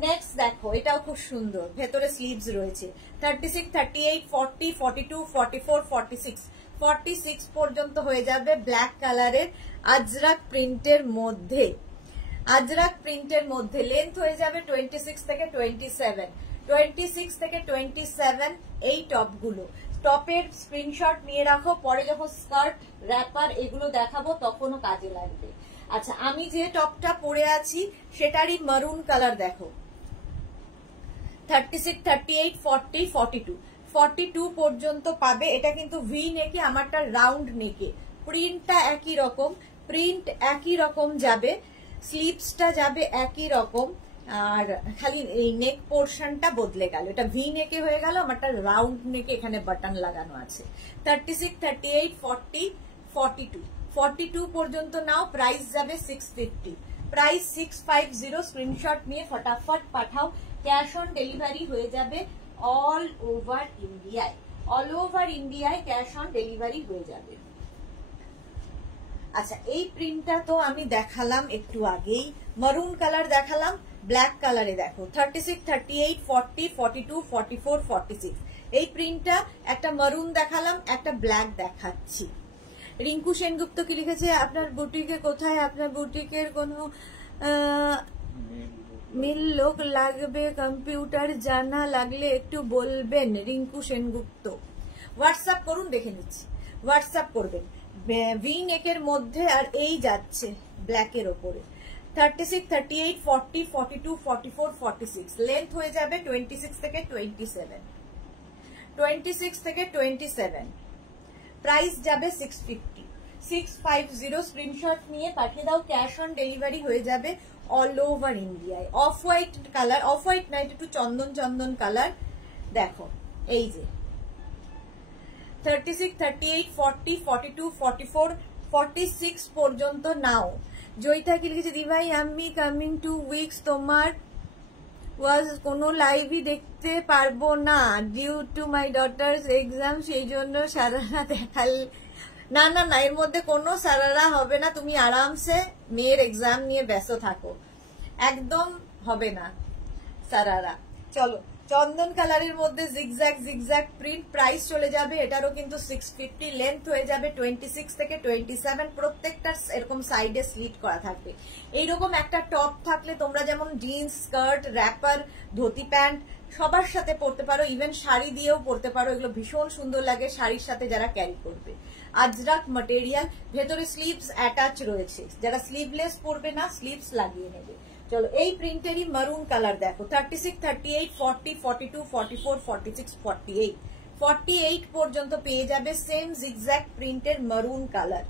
নেক্সট দেখো, এটাও খুব সুন্দর, ভেতরে স্লিভস রয়েছে। 36, 38, 40, 42, 44, 46, 46 পর্যন্ত হয়ে যাবে। ব্ল্যাক কালারের আজরাক প্রিন্টের মধ্যে, আজরাক প্রিন্টের মধ্যে লেন্থ হয়ে যাবে 26 থেকে 27, 26 থেকে 27 এই টপগুলো। টপের স্ক্রিনশট নিয়ে রাখো, পরে যখন স্কার্ট, র্যাপার এগুলো দেখাবো তখনও কাজে লাগবে। আচ্ছা, আমি যে টপটা পরে আছি সেটারই মারুন কালার দেখো, 36, 38, 40, 42, 42 পর্যন্ত পাবে। এটা কিন্তু ভি নেকে, আমারটা রাউন্ড নেকে। প্রিন্টটা একই রকম, প্রিন্ট একই রকম যাবে, স্লিভসটা যাবে একই রকম, আর খালি এই নেক পোর্শনটা বদলে গেল, এটা ভি নেকে হয়ে গেল, আমারটা রাউন্ড নেকে, এখানে বাটন লাগানো আছে। 36, 38, 40, 42, 42 পর্যন্ত নাও, প্রাইস যাবে 650, প্রাইস 650। স্ক্রিনশট নিয়ে ফটাফট পাঠাও, ক্যাশ অন ডেলিভারি হয়ে যাবে অল ওভার ইন্ডিয়ায়, অল ওভার ইন্ডিয়ায় ক্যাশ অন ডেলিভারি হয়ে যাবে। আচ্ছা, এই প্রিন্টটা তো আমি দেখালাম একটু আগেই, মারুন কালার দেখালাম, ব্ল্যাক কালারে দেখো 36, 38, 40, 42, 44, 46। এই প্রিন্টটা একটা মারুন দেখালাম, একটা ব্ল্যাক দেখাচ্ছি। রিঙ্কু সেনগুপ্ত কি লিখেছে, আপনার বুটিকে কোথায়? আপনার বুটিকের কোনো মিল লোক লাগবে, কম্পিউটার জানা লাগলে একটু বলবেন। রিঙ্কু সেনগুপ্ত হোয়াটসঅ্যাপ করুন, দেখে নিচ্ছি, হোয়াটসঅ্যাপ করবেন। ভি নেকের মধ্যে, আর এই যাচ্ছে ব্ল্যাকের ওপরে, 36, 38, 40, 42, 44, 46। লেন্থ হয়ে যাবে 26 থেকে 27, 26 থেকে 27। প্রাইস যাবে 650, 650। স্ক্রিনশট নিয়ে পাঠিয়ে দাও, ক্যাশ অন ডেলিভারি হয়ে যাবে অল ওভার ইন্ডিয়ায়। Of white colour, off white না, একটু চন্দন চন্দন কালার দেখো, এই যে 36, 38, 40, 42, 44, 46 পর্যন্ত নাও। জয়িতা কি লিখেছে, দিভাই আমি কামিং 2 উইকস, তোমার ওয়াজ কোনো লাইভই দেখতে পারবো না due to my daughter's exam, সেই জন্য সারারা দেখাল। না না না, এর মধ্যে কোনো সারারা হবে না, তুমি আরামসে মেয়ের এক্সাম নিয়ে ব্যস্ত থাকো, একদম হবে না সারারা। চলো, চন্দন কালারের মধ্যে জিগজ্যাগ জিগজ্যাগ প্রিন্ট, প্রাইস চলে যাবে এটারও কিন্তু 650, লেন্থ হয়ে যাবে 26 থেকে 27, প্রত্যেকটা এরকম সাইডে স্লিট করা থাকবে। এইরকম একটা টপ থাকলে তোমরা যেমন jeans, skirt, wrapper, dhoti pant সবার সাথে পরতে পারো, ইভেন শাড়ি দিয়েও পরতে পারো, এগুলো ভীষণ সুন্দর লাগে শাড়ির সাথে যারা ক্যারি করবে। আজরাক ম্যাটেরিয়াল, ভেতরে স্লিভস অ্যাটাচ রয়েছে, যারা স্লিভলেস পরবে না স্লিভস লাগিয়ে নেবে। চলো, এই প্রিন্টেরই মারুন কালার দেখো, 36, 38, 40, 42, 44, 46, 48, 48 পর্যন্ত পেয়ে যাবে সেম জিগজ্যাগ প্রিন্টের মারুন কালার,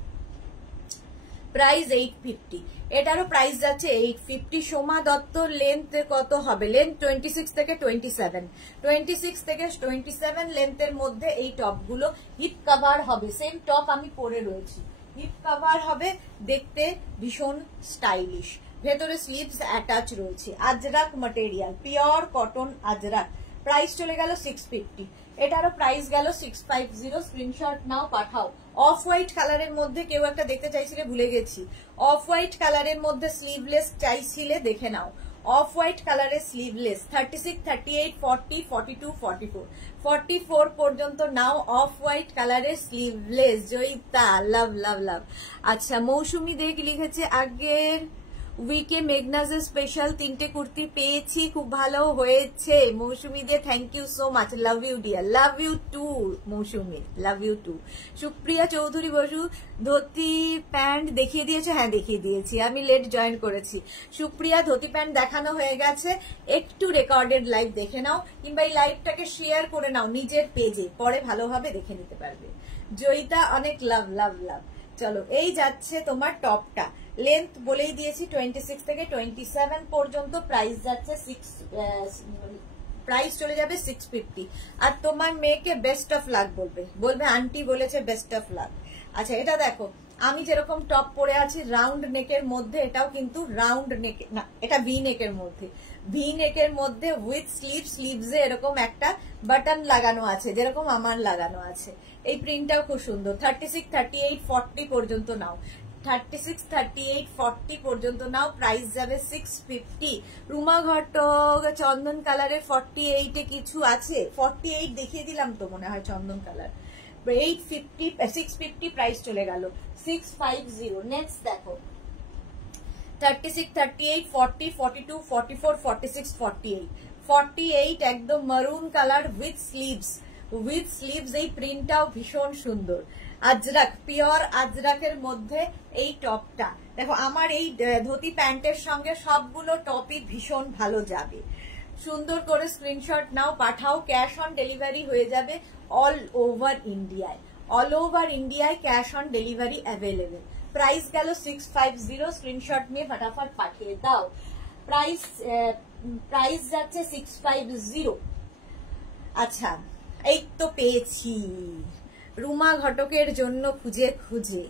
প্রাইস 850। এটারও প্রাইস যাচ্ছে 850। সোমা দত্ত লেন্থ কত হবে? লেন্থ 26 থেকে 27, 26 থেকে 27 লেন্থের মধ্যে এই টপগুলো হিপ কভার হবে। সেম টপ আমি পরে রয়েছি, হিপ কভার হবে, দেখতে ভীষণ স্টাইলিশ। ভেতরে স্লিভস অ্যাটাচ রয়েছে, Ajrak material, pure cotton Ajrakh. Price চলে গেল 650। এটারও প্রাইস গেল 650। Screenshot now, Pathao. Of white কালারের মধ্যে কেউ একটা দেখতে চাইছিলে, ভুলে গেছি। অফ হোয়াইট কালারের মধ্যে স্লিভলেস চাইছিলে, দেখে নাও। অফ হোয়াইট কালারের স্লিভলেস 36, 38, 40, 42, 44, 44 পর্যন্ত নাও। অফ হোয়াইট কালারের স্লিভলেস, জয়িতা, লাভ লাভ লাভ। আচ্ছা, মৌসুমি দেখ লিখেছে আগের উইকে মেঘনাজের স্পেশাল 3টে কুর্তি পেয়েছি, খুব ভালো হয়েছে। Mousumi De, thank you so much, love you dear, love you too Mousumi, love you too. Supriya Chowdhury Basu, dhoti pant দেখিয়ে দিয়েছে? হ্যাঁ দেখিয়ে দিয়েছি, আমি লেট জয়েন করেছি। সুপ্রিয়া, ধুতি প্যান্ট দেখানো হয়ে গেছে, একটু রেকর্ডেড লাইভ দেখে নাও, কিংবা এই লাইভটাকে শেয়ার করে নাও নিজের পেজে, পরে ভালোভাবে দেখে নিতে পারবে। জয়িতা, অনেক লাভ লাভ লাভ। চলো, এই যাচ্ছে তোমার টপটা। লেন্থ বলেই দিয়েছি 26 থেকে 27 পর্যন্ত। প্রাইস যাচ্ছে প্রাইস চলে যাবে 650। আর তোমার মেয়েকে বেস্ট অফ লাক বলবে, বলবে আন্টি বলেছে বেস্ট অফ লাক। আচ্ছা, এটা দেখো, আমি যেরকম টপ পরে আছি রাউন্ড নেকের মধ্যে, এটাও কিন্তু রাউন্ড নেক না, এটা ভি নেকের মধ্যে। ভি নেকের মধ্যে উইথ স্লিভ, স্লিভসে এরকম একটা বাটন লাগানো আছে, যেরকম আমার লাগানো আছে। এই প্রিন্টটাও খুব সুন্দর। 36, 38, 40 পর্যন্ত নাও। 36, 38, 40 পর্যন্ত নাও। প্রাইস যাবে 650। রুমা ঘটক, চন্দন কালারের 48-এ কিছু আছে? 48 দেখিয়ে দিলাম তো মনে হয়, চন্দন কালার। 850, 650 প্রাইস চলে গেল 650। নেক্সট দেখো, 36, 38, 40, 42, 44, 46, 48, 48 একদম মারুন colour with sleeves, with sleeves. এই প্রিন্টটাও ভীষণ সুন্দর। আজরাক, পিওর আজরাকের মধ্যে এই টপটা দেখো, আমার এই ধুতি প্যান্টের সঙ্গে সবগুলো টপই ভীষণ ভালো যাবে। সুন্দর করে screenshot now, Pathao. Cash on delivery হয়ে যাবে অল ওভার ইন্ডিয়ায়, অল ওভার ইন্ডিয়ায় cash on delivery available. Price গেল 650। স্ক্রিনশট নিয়ে ফটাফট পাঠিয়ে দাও। প্রাইস যাচ্ছে 650। আচ্ছা, এই তো পেয়েছি রুমা ঘটকের জন্য খুঁজে খুঁজে।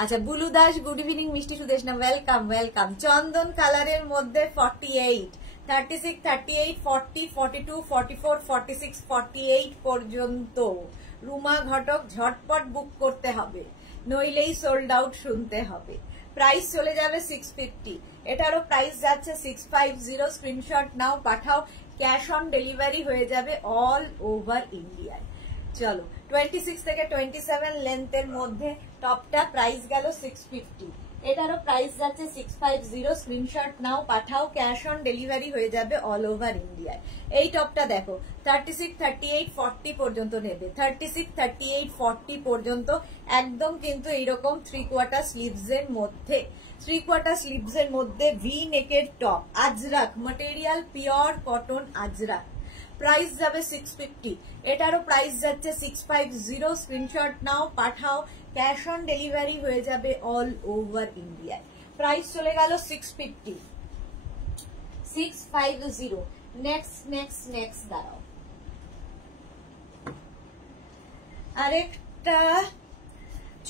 আচ্ছা, বুলু দাস, গুড ইভিনিং। মিষ্টি সুদেশনা, ওয়েলকাম ওয়েলকাম। চন্দন কালারের মধ্যে 48, 36, 38, 40, 42, 44, 46, 48 পর্যন্ত। রুমা ঘটক, ঝটপট বুক করতে হবে, নইলেই সোল্ড আউট শুনতে হবে। প্রাইস চলে যাবে 650। এটারও প্রাইস যাচ্ছে 650। Screenshot now, Pathao. Cash on delivery হয়ে যাবে অল ওভার ইন্ডিয়ায়। চলো, 26 থেকে 27 লেন্থের মধ্যে টপটা প্রাইস গেল 650। এটারও প্রাইস যাচ্ছে 650। Screenshot now, Pathao. Cash on delivery হয়ে যাবে অল ওভার ইন্ডিয়ায়। এই টপটা দেখো, 36, 38, 40 পর্যন্ত নেবে। 36, 38, 40 পর্যন্ত একদম কিন্তু এইরকম 3/4 স্লিভস এর মধ্যে, 3/4 স্লিভস এর মধ্যে ভি নেকের top, Ajrak material, pure cotton Ajrakh. Price যাবে 650। এটারও প্রাইস যাচ্ছে 650। Screenshot now, Pathao. Cash on delivery হয়ে যাবে অল ওভার ইন্ডিয়ায়। প্রাইস চলে গেল 650, 650। নেক্সট নেক্সট নেক্সট দাঁড়াও, আরেকটা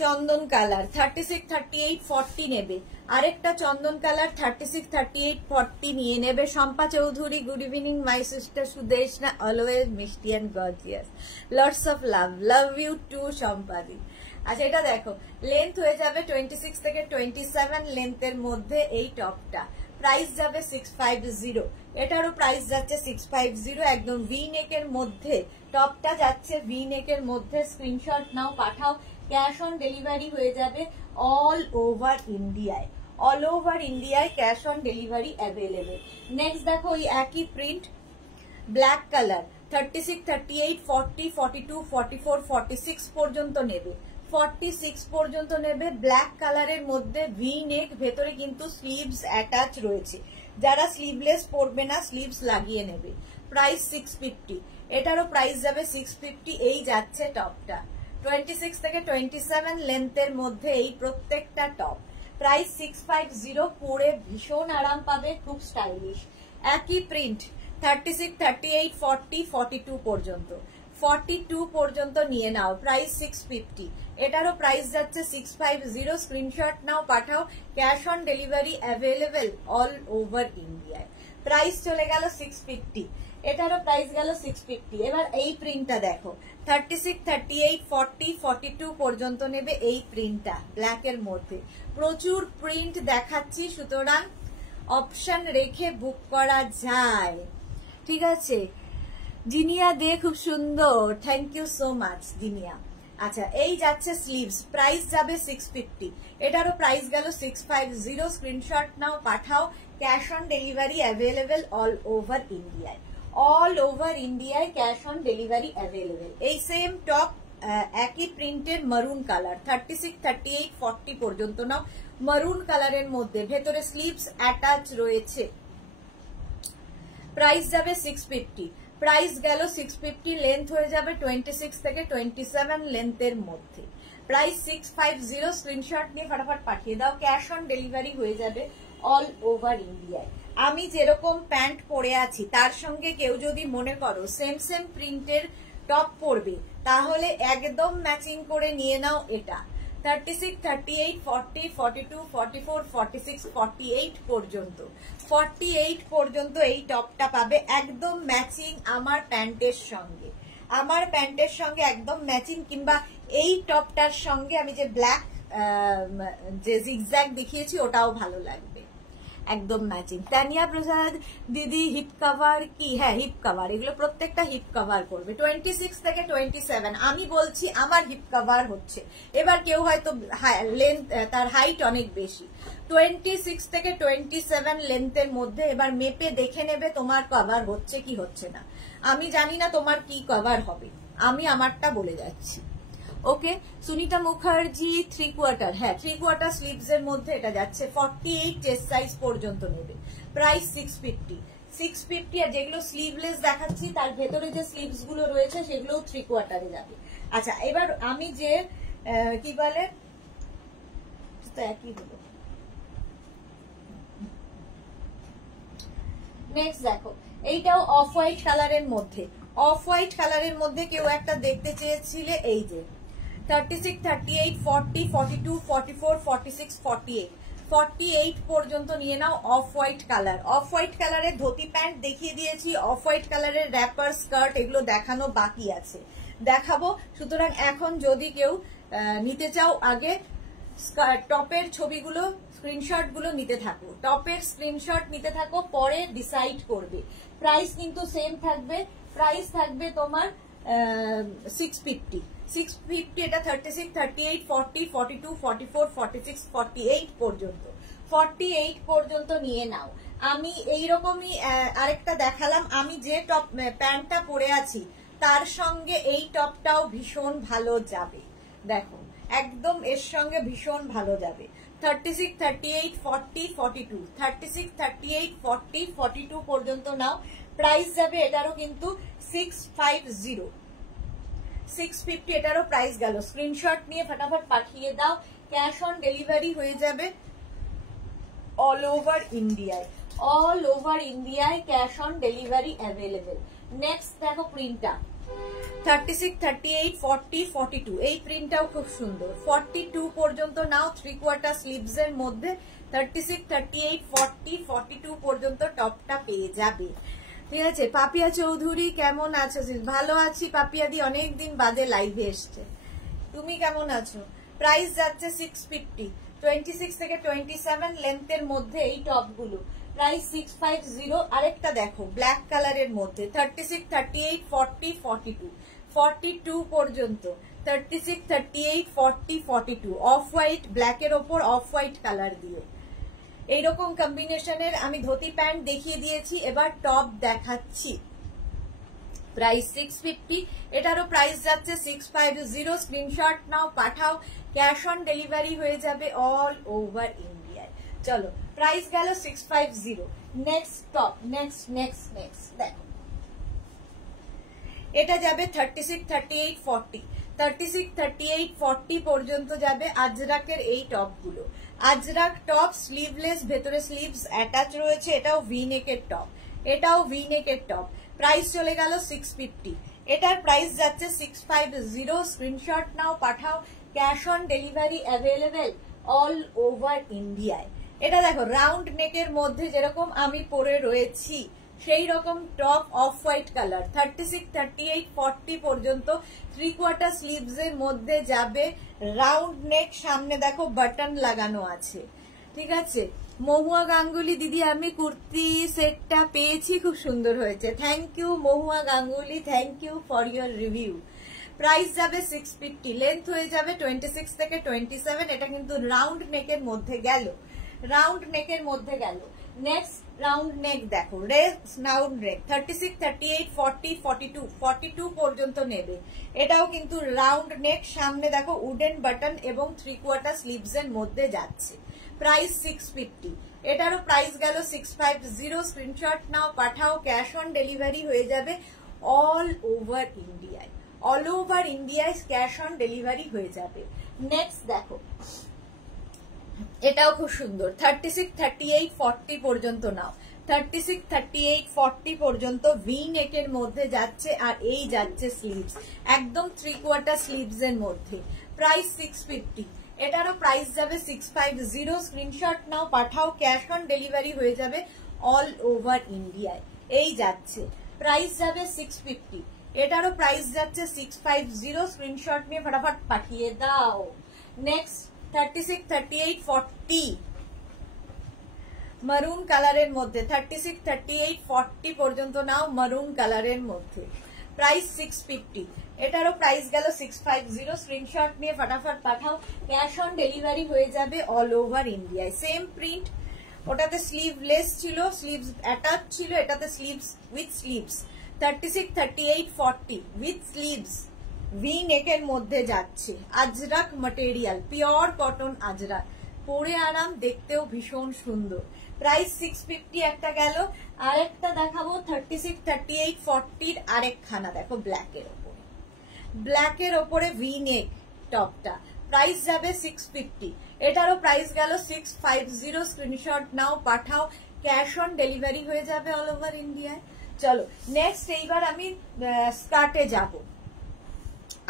চন্দন কালার 36, 38, 40 নেবে। আরেকটা চন্দন কালার 36, 38, 40 নিয়ে নেবে। Shampa Chowdhury, good evening my sister Sudeshna, always মিষ্টি and gorgeous, lots of love, love you too শম্পাদি। আচ্ছা, এটা দেখো, লেন্থ হয়ে যাবে 26 থেকে 27 লেন্থের মধ্যে এই টপটা। প্রাইস যাবে 650। এটারও প্রাইস যাচ্ছে 650। একদম ভি নেকের মধ্যে টপটা যাচ্ছে, ভি নেকের মধ্যে। Screenshot now, Pathao. Cash on delivery হয়ে যাবে অল ওভার ইন্ডিয়ায়, অল ওভার ইন্ডিয়ায় cash on delivery available. Next দেখো, ওই একই প্রিন্ট, ব্ল্যাক কালার 36, 38, 40, 42, 44, 46 পর্যন্ত নেবে। 46 পর্যন্ত নেবে। ব্ল্যাক কালারের মধ্যে ভি নেক, ভেতরে কিন্তু স্লিভস অ্যাটাচ রয়েছে। যারা স্লিভলেস পরবে না, স্লিভস লাগিয়ে নেবে। প্রাইস 650। এটারও প্রাইস যাবে 650। এই যাচ্ছে টপটা 26 থেকে 27 লেন্থের মধ্যে এই প্রত্যেকটা টপ, প্রাইস 650। পরে ভীষণ আরাম পাবে, খুব স্টাইলিশ। একই প্রিন্ট 36, 38, 40, 42 পর্যন্ত, 42 পর্যন্ত নিয়ে নাও, প্রাইস 650। এটারও প্রাইস যাচ্ছে 650। Screenshot now, Pathao, cash on delivery available all over ইন্ডিয়ায়। প্রাইস চলে গেল 650, এটারও প্রাইস গেল 650। এবার এই প্রিন্টটা দেখো, 36, 38, 40, 42 পর্যন্ত নেবে এই প্রিন্টটা ব্ল্যাকের মধ্যে। প্রচুর প্রিন্ট দেখাচ্ছি, সুতরাং অপশন রেখে বুক করা যায়, ঠিক আছে। জিনিয়া দে খুব সুন্দর, thank you so much Jinia. আচ্ছা, এই যাচ্ছে স্লিভস, প্রাইস যাবে 650, এটারও প্রাইস গেল 650। Screenshot now, Pathao, cash on delivery available all over ইন্ডিয়ায়, অল ওভার ইন্ডিয়ায় ক্যাশ অন ডেলিভারি অ্যাভেলেবেল। এই সেম টপ একই প্রিন্টের মারুন কালার, 36, 38, 40 পর্যন্ত নাও, মারুন কালারের মধ্যে, ভেতরে স্লিভস অ্যাটাচ রয়েছে। প্রাইস যাবে 650, প্রাইস গেল 650। লেন্থ হয়ে যাবে 26 থেকে 27 লেন্থের মধ্যে, প্রাইস 650। স্ক্রিনশট নিয়ে ফটাফট পাঠিয়ে দাও, ক্যাশ অন ডেলিভারি হয়ে যাবে অল ওভার ইন্ডিয়ায়। আমি যেরকম প্যান্ট পরে আছি তার সঙ্গে কেউ যদি মনে করো সেম সেম প্রিন্টের টপ পরবে, তাহলে একদম ম্যাচিং করে নিয়ে নাও এটা। 36, 38, 40, 42, 44, 46, 48 পর্যন্ত, 48 পর্যন্ত এই টপটা পাবে একদম ম্যাচিং আমার প্যান্টের সঙ্গে, আমার প্যান্টের সঙ্গে একদম ম্যাচিং। কিংবা এই টপটার সঙ্গে আমি যে ব্ল্যাক যে জিগজ্যাগ দেখিয়েছি ওটাও ভালো লাগবে, একদম ম্যাচিং। তানিয়া প্রসাদ দিদি হিপ কভার কি? হ্যাঁ, হিপ কভার, এগুলো প্রত্যেকটা হিপ কভার করবে। 26 থেকে 27 আমি বলছি আমার হিপ কভার হচ্ছে। এবার কেউ হয়তো লেন্থ, তার হাইট অনেক বেশি, 26 থেকে 27 লেন্থের মধ্যে এবার মেপে দেখে নেবে তোমার কভার হচ্ছে কি হচ্ছে না। আমি জানি না তোমার কি কভার হবে, আমি আমারটা বলে যাচ্ছি। ওকে, সুনিতা মুখার্জি 3/4, হ্যাঁ 3/4 স্লিভস এর মধ্যে এটা যাচ্ছে, 48 চেস্ট সাইজ পর্যন্ত নেবে, প্রাইস 650, 650। আর যেগুলো স্লিভলেস দেখাচ্ছি তার ভেতরে যে স্লিভস গুলো রয়েছে সেগুলো 3/4 যাবে। আচ্ছা, এবার আমি যে কি বলে একই হলো। নেক্সট দেখো, এইটাও অফ হোয়াইট কালারের মধ্যে, অফ হোয়াইট কালারের মধ্যে কেউ একটা দেখতে চেয়েছিলে, এই যে 36, 38, 40, 42, 44, 46, 48, 48 পর্যন্ত নিয়ে নাও। Off white colour, off white কালারের ধুতি প্যান্ট দেখিয়ে দিয়েছি, অফ হোয়াইট কালারের র্যাপার স্কার্ট এগুলো দেখানো বাকি আছে, দেখাবো। সুতরাং এখন যদি কেউ নিতে চাও, আগে টপের ছবিগুলো স্ক্রিনশট গুলো নিতে থাকো, টপের স্ক্রিনশট নিতে থাকো, পরে ডিসাইড করবে। প্রাইস কিন্তু সেম থাকবে, প্রাইস থাকবে তোমার 650, 650। এটা 36, 38, 40, 42, 44, 46, 48 পর্যন্ত, 48 পর্যন্ত নিয়ে নাও। আমি এইরকমই আরেকটা দেখালাম, আমি যে টপ প্যান্টটা পরে আছি তার সঙ্গে এই টপটাও ভীষণ ভালো যাবে, দেখো একদম এর সঙ্গে ভীষণ ভালো যাবে। 36, 38, 40, 42, 36, 38, 40, 42 পর্যন্ত নাও। প্রাইস যাবে এটারও কিন্তু 650, 650 এটারও প্রাইস গেল। স্ক্রিনশট নিয়ে ফটাফট পাঠিয়ে দাও, ক্যাশ অন ডেলিভারি হয়ে যাবে অল ওভার ইন্ডিয়ায়, অল ওভার ইন্ডিয়ায় cash on delivery available. Next দেখো প্রিন্টটা 36, 38, 40, 42, এই প্রিন্টটাও খুব সুন্দর, 42 পর্যন্ত নাও, 3/4 স্লিভস এর মধ্যে 36, 38, 40, 42 পর্যন্ত টপটা পেয়ে যাবে, ঠিক আছে। পাপিয়া চৌধুরী কেমন আছো? ভালো আছি পাপিয়াদি, অনেকদিন বাদে লাইভে এসছে, তুমি কেমন আছো? প্রাইস যাচ্ছে 650, 26 থেকে 27 লেন্থের মধ্যে এই টপগুলো, প্রাইস 650। আরেকটা দেখো ব্ল্যাক কালারের মধ্যে 36, 38, 40, 42, 42 পর্যন্ত, 36, 38, 40, 42 অফ হোয়াইট ব্ল্যাকের ওপর অফ হোয়াইট কালার দিয়ে এইরকম কম্বিনেশনের আমি ধুতি প্যান্ট দেখিয়ে দিয়েছি, এবার টপ দেখাচ্ছি। প্রাইস 650, এটারও প্রাইস যাচ্ছে 650। Screenshot now, Pathao, cash on delivery হয়ে যাবে অল ওভার ইন্ডিয়ায়। চলো, প্রাইস গেল 650। নেক্সট টপ, নেক্সট দেখো, এটা যাবে 36, 38, 40, 36, 38, 40 পর্যন্ত যাবে আজরাকের এই টপ গুলো। আজরাক টপ স্লিভলেস, ভেতরে স্লিভস অ্যাটাচ রয়েছে। এটাও ভি নেকের টপ, এটাও ভি নেকের টপ। প্রাইস চলে গেল 650। এটার প্রাইস যাচ্ছে 650। Screenshot now, Pathao. Cash on delivery available all over ইন্ডিয়ায়। এটা দেখো রাউন্ড নেকের মধ্যে যেরকম আমি পরে রয়েছি সেই রকম টপ, অফ হোয়াইট কালার। 36, 38, 40 পর্যন্ত 3/4 স্লিভস এর মধ্যে যাবে। রাউন্ড নেক, সামনে দেখো বাটন লাগানো আছে, ঠিক আছে। মহুয়া গাঙ্গুলি দিদি, আমি কুর্তি সেটটা পেয়েছি, খুব সুন্দর হয়েছে। Thank you Mahua Ganguly, thank you for your review. Price যাবে 650, লেন্থ হয়ে যাবে 26 থেকে 27। এটা কিন্তু রাউন্ড নেকের মধ্যে গেল, রাউন্ড নেকের মধ্যে গেল। নেক্সট রাউন্ড নেক দেখো, রাউন্ড নেক 36, 38, 40, 42, 42 পর্যন্ত নেবে। এটাও কিন্তু রাউন্ড নেক, সামনে দেখো উডেন বাটন এবং 3/4 স্লিভস এর মধ্যে যাচ্ছে। প্রাইস 650। এটারও প্রাইস গেল 650। Screenshot now, Pathao. Cash on delivery হয়ে যাবে অল ওভার ইন্ডিয়ায়, অল ওভার ইন্ডিয়ায় ক্যাশ অন ডেলিভারি হয়ে যাবে। নেক্সট দেখো, এটাও খুব সুন্দর। 36, 38, 40 পর্যন্ত নাও। 36, 38, 40 পর্যন্ত ভি নেকের মধ্যে যাচ্ছে, আর এই যাচ্ছে স্লিভস, একদম 3/4 স্লিভস এর মধ্যে। প্রাইস 650। এটারও প্রাইস যাবে 650। Screenshot now, Pathao. Cash on delivery হয়ে যাবে অল ওভার ইন্ডিয়ায়। এই যাচ্ছে, প্রাইস যাবে 650। এটারও প্রাইস যাচ্ছে 650। স্ক্রিনশট নিয়ে ফটাফট পাঠিয়ে দাও। নেক্সট 36, 38, 40 মারুন কালারের মধ্যে। 36, 38, 40 পর্যন্ত নাও, মারুন কালারের মধ্যে। প্রাইস 650। এটারও প্রাইস গেল 650। স্ক্রিনশট নিয়ে ফটাফট পাঠাও। ক্যাশ অন ডেলিভারি হয়ে যাবে অল ওভার ইন্ডিয়ায়। সেম প্রিন্ট, ওটাতে স্লিভলেস ছিল, স্লিভস অ্যাটাচ ছিল, এটাতে sleeves with sleeves. 36, 38, 40 with sleeves, V নেকের মধ্যে যাচ্ছে। Ajrak material, pure cotton Ajrak, পরে আরাম, দেখতেও ভীষণ সুন্দর। প্রাইস 650 একটা গেল। আরেকটা দেখাবো 36, 38, 40 আরেকখানা দেখো ব্ল্যাকের ওপরে, ব্ল্যাকের ওপরে ভি নেক টপটা। প্রাইস যাবে 650। এটারও প্রাইস গেল 650। Screenshot now, Pathao. Cash on delivery হয়ে যাবে অল ওভার ইন্ডিয়ায়। চলো নেক্সট, এইবার আমি স্কার্টে যাব।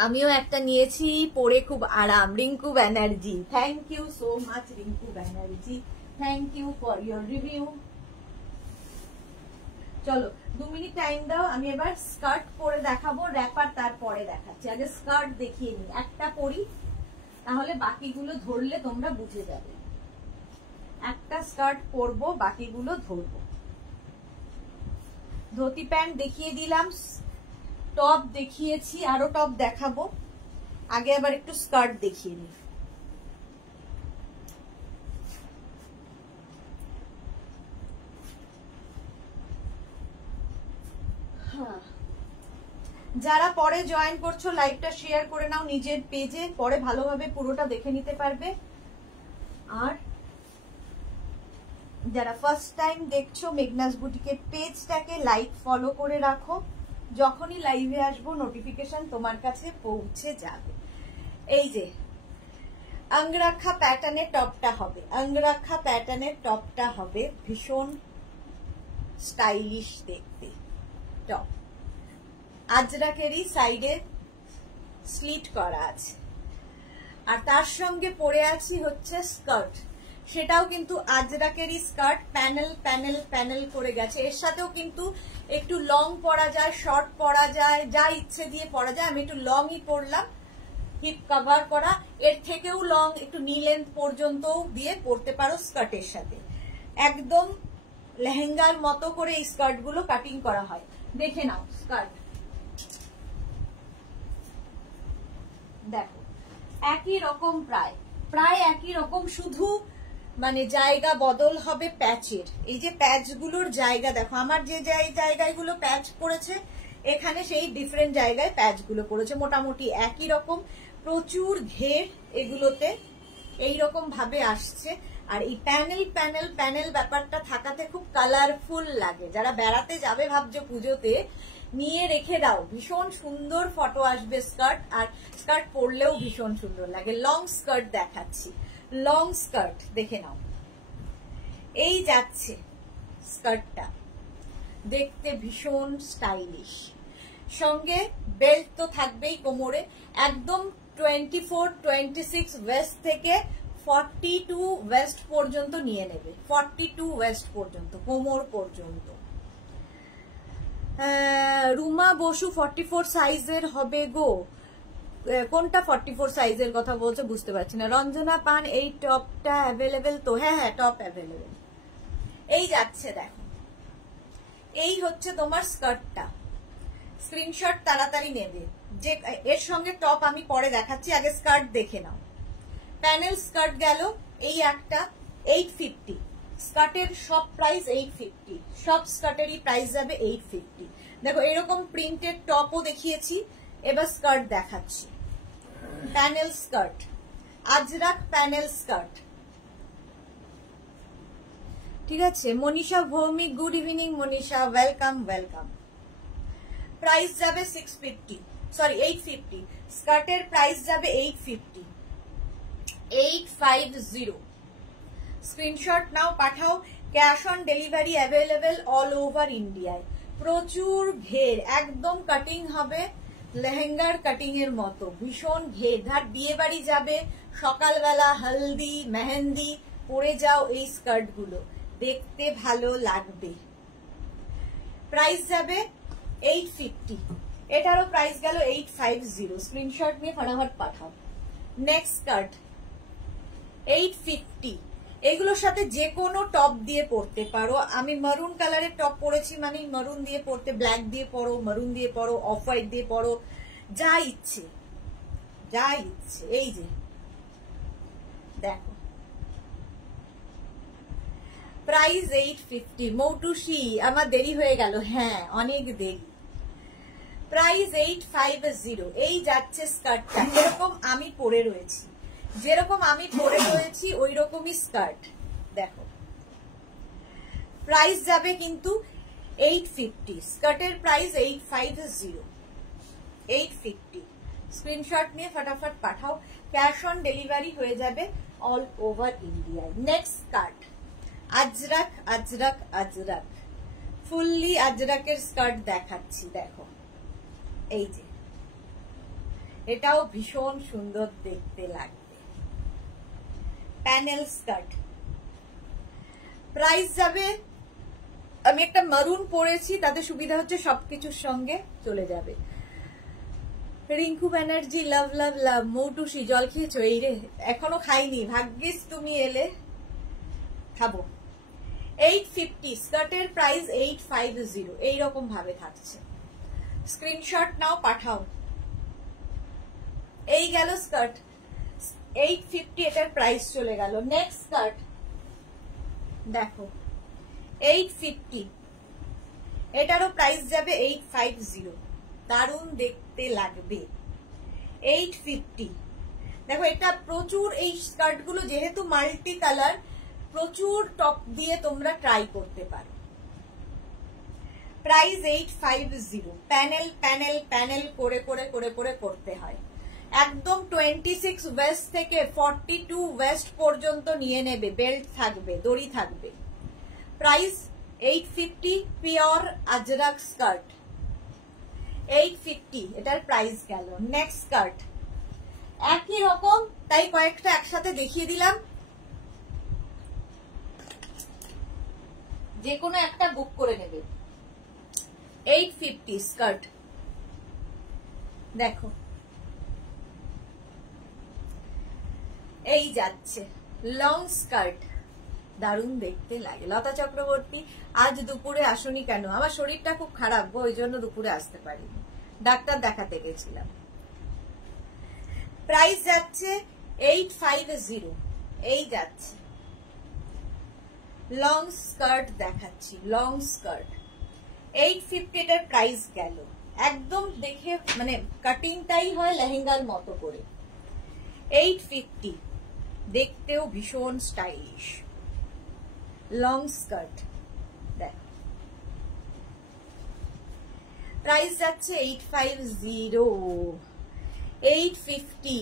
আমিও একটা নিয়েছি, পরে খুব আরাম। Rinku Banerjee, thank you so much Rinku Banerjee, thank you for your review. চলো 2 মিনিট টাইম দাও, আমি এবার স্কার্ট পরে দেখাবো, র্যাপার তারপরে দেখাচ্ছি। আগে স্কার্ট দেখিয়ে নি, একটা পরি, তাহলে বাকিগুলো ধরলে তোমরা বুঝে যাবে। একটা স্কার্ট পরবো, বাকিগুলো ধরবো। ধুতি প্যান্ট দেখিয়ে দিলাম, টপ দেখিয়েছি, আরো টপ দেখাবো। আগে আবার একটু স্কার্ট দেখিয়ে নিই। যারা পরে জয়েন করছো লাইভটা শেয়ার করে নাও নিজের পেজে, পরে ভালোভাবে পুরোটা দেখে নিতে পারবে। আর যারা ফার্স্ট টাইম দেখছো মেঘনাস বুটিকের পেজটাকে লাইক ফলো করে রাখো, যখনই লাইভে আসবো নোটিফিকেশন তোমার কাছে পৌঁছে যাবে। এই যে অঙ্গরাখা প্যাটার্নের টপটা হবে, অঙ্গরাখা প্যাটার্নের টপটা হবে ভীষণ স্টাইলিশ দেখতে টপ। আজরাকেরই সাইডে স্লিট করা আছে, আর তার সঙ্গে পরে আছি হচ্ছে স্কার্ট, সেটাও কিন্তু আজরাকেরই স্কার্ট, প্যানেল প্যানেল প্যানেল করে গেছে। এর সাথেও কিন্তু একটু লং পরা যায়, শর্ট পরা যায়, যা ইচ্ছে দিয়ে পরা যায়। আমি একটু লংই পরলাম, হিপ কভার করা। এর থেকেও লং একটু নি লেন্থ পর্যন্ত দিয়ে পরতে পারো স্কার্টের সাথে। একদম লেহেঙ্গার মতো করে এই স্কার্ট গুলো কাটিং করা হয়। দেখে নাও স্কার্ট, দেখো একই রকম, প্রায় প্রায় একই রকম, শুধু মানে জায়গা বদল হবে প্যাচের। এই যে প্যাচগুলোর জায়গা দেখো, আমার যে জায়গাগুলো প্যাচ পড়েছে এখানে সেই ডিফারেন্ট জায়গায় প্যাচগুলো পড়েছে। মোটামুটি একই রকম, প্রচুর ঘের এগুলোতে, এইরকম ভাবে আসছে। আর এই প্যানেল প্যানেল প্যানেল ব্যাপারটা থাকাতে খুব কালারফুল লাগে। যারা বেড়াতে যাবে ভাবছো পুজোতে, নিয়ে রেখে দাও, ভীষণ সুন্দর ফটো আসবে স্কার্ট, আর স্কার্ট পরলেও ভীষণ সুন্দর লাগে। লং স্কার্ট দেখাচ্ছি, লং স্কার্ট দেখে নাও, এই যাচ্ছে স্কার্টটা, দেখতে ভীষণ স্টাইলিশ, সঙ্গে বেল্ট তো থাকবেই কোমরে, একদম 24-26 ওয়েস্ট থেকে 42 ওয়েস্ট পর্যন্ত নিয়ে নেবে, 42 ওয়েস্ট পর্যন্ত, কোমর পর্যন্ত। রুমা বসু 44 সাইজের হবে গো, কোনটা 44 সাইজের কথা বলছে বুঝতে পারছি না। রঞ্জনা পান, এই টপটা অ্যাভেলেবেল তো? হ্যাঁ হ্যাঁ, টপ অ্যাভেলেবেল। এই যাচ্ছে দেখো, এই হচ্ছে তোমার স্কার্টটা, স্ক্রিনশট তাড়াতাড়ি নেবে। যে এর সঙ্গে টপ আমি পরে দেখাচ্ছি, আগে স্কার্ট দেখে নাও। প্যানেল স্কার্ট গেল, এই একটা 850, স্কার্টের সব প্রাইস 850, সব স্কার্টেরই প্রাইস যাবে 850। দেখো এরকম প্রিন্টেড টপও দেখিয়েছি, এবার স্কার্ট দেখাচ্ছি। Panel skirt, Ajrak panel skirt, ঠিক আছে। Manisha Bhowmik, good evening Manisha, welcome welcome. Price যাবে 650, সরি 850, স্কার্টের প্রাইস যাবে 850, 850। Screenshot now, Pathao. Cash on delivery available all over ইন্ডিয়ায়। প্রচুর ঘের, একদম কাটিং হবে লেহেঙ্গার কাটিং এর মতো, ভীষণ ঘের। ধার বিয়ে বাড়ি যাবে, সকালবেলা হলদি মেহেন্দি পরে যাও, এই স্কার্ট গুলো দেখতে ভালো লাগবে। প্রাইস যাবে 850, এটারও প্রাইস গেল 850। স্ক্রিনশট নিয়ে ফটাফট পাঠাও। নেক্সট স্কার্ট 850, এগুলোর সাথে যে কোনো টপ দিয়ে পরতে পারো। আমি মারুন কালারের টপ পরেছি, মানে মারুন দিয়ে পরতে, ব্ল্যাক দিয়ে পরো, মারুন দিয়ে পরো, অফ হোয়াইট দিয়ে পরো, যা ইচ্ছে যা ইচ্ছে। এই যে দেখো, প্রাইস 850। মৌটুসি, আমার দেরি হয়ে গেল, হ্যাঁ অনেক দেরি। প্রাইস 850। এই যাচ্ছে স্কার্টটা, এরকম আমি পরে রয়েছি, যেরকম আমি পরে রয়েছি ওই রকমই স্কার্ট। দেখো প্রাইস যাবে কিন্তু 850, স্কার্টের প্রাইস 850, 850। স্ক্রিনশট নিয়ে ফটাফট পাঠাও, ক্যাশ অন ডেলিভারি হয়ে যাবে অল ওভার ইন্ডিয়ায়। Next skirt Ajrakh, Ajrakh Ajrakh, fully আজরাকের স্কার্ট দেখাচ্ছি। দেখো এই যে, এটাও ভীষণ সুন্দর দেখতে লাগবে, প্যানেল স্কার্ট। প্রাইস যাবে, আমি একটা মারুন পরেছি, তাতে সুবিধা হচ্ছে সবকিছুর সঙ্গে চলে যাবে। রিঙ্কু ব্যানার্জি, লাভ লাভ লাভ। মৌটুসি, জল খেয়েছো? এই রে, এখনো খাইনি, ভাগ্যিস তুমি এলে, খাবো। 850, স্কার্টের প্রাইস 850, এইরকম ভাবে থাকছে। স্ক্রিনশট নাও, পাঠাও। এই গেল স্কার্ট 850, এটার প্রাইস চলে গেল। নেক্সট স্কার্ট দেখো 850, এটারও প্রাইস যাবে 850, দারুণ দেখতে লাগবে। 850, দেখো এটা প্রচুর, এই স্কার্ট গুলো যেহেতু মাল্টি কালার, প্রচুর টপ দিয়ে তোমরা ট্রাই করতে পারো। প্রাইস 850, প্যানেল প্যানেল প্যানেল করে করে করে করে করতে হয়। একদম 26 ওয়েস্ট থেকে 42 ওয়েস্ট পর্যন্ত নিয়ে নেবে, বেল্ট থাকবে, দড়ি থাকবে। প্রাইস 850, পিওর আজরাক স্কার্ট 850, এটার প্রাইস গেল। নেক্সট স্কার্ট একই রকম, তাই কয়েকটা একসাথে দেখিয়ে দিলাম, যে কোনো একটা বুক করে নেবে। 850 স্কার্ট, দেখো এই যাচ্ছে লং স্কার্ট, দারুণ দেখতে লাগে। লতা চক্রবর্তী, আজ দুপুরে আসনি কেন? আমার শরীরটা খুব খারাপ গো, ওই জন্য দুপুরে আসতে পারিনি, ডাক্তার দেখাতে গেছিলাম। প্রাইস যাচ্ছে 850, এই যাচ্ছে লং স্কার্ট দেখাচ্ছি, লং স্কার্ট 850, এটার প্রাইস গেল। একদম দেখে মানে কাটিংটাই হয় লেহেঙ্গার মতো করে। 850, দেখতেও ভীষণ স্টাইলিশ লং স্কার্ট। দেখ প্রাইস যাচ্ছে 850, 850।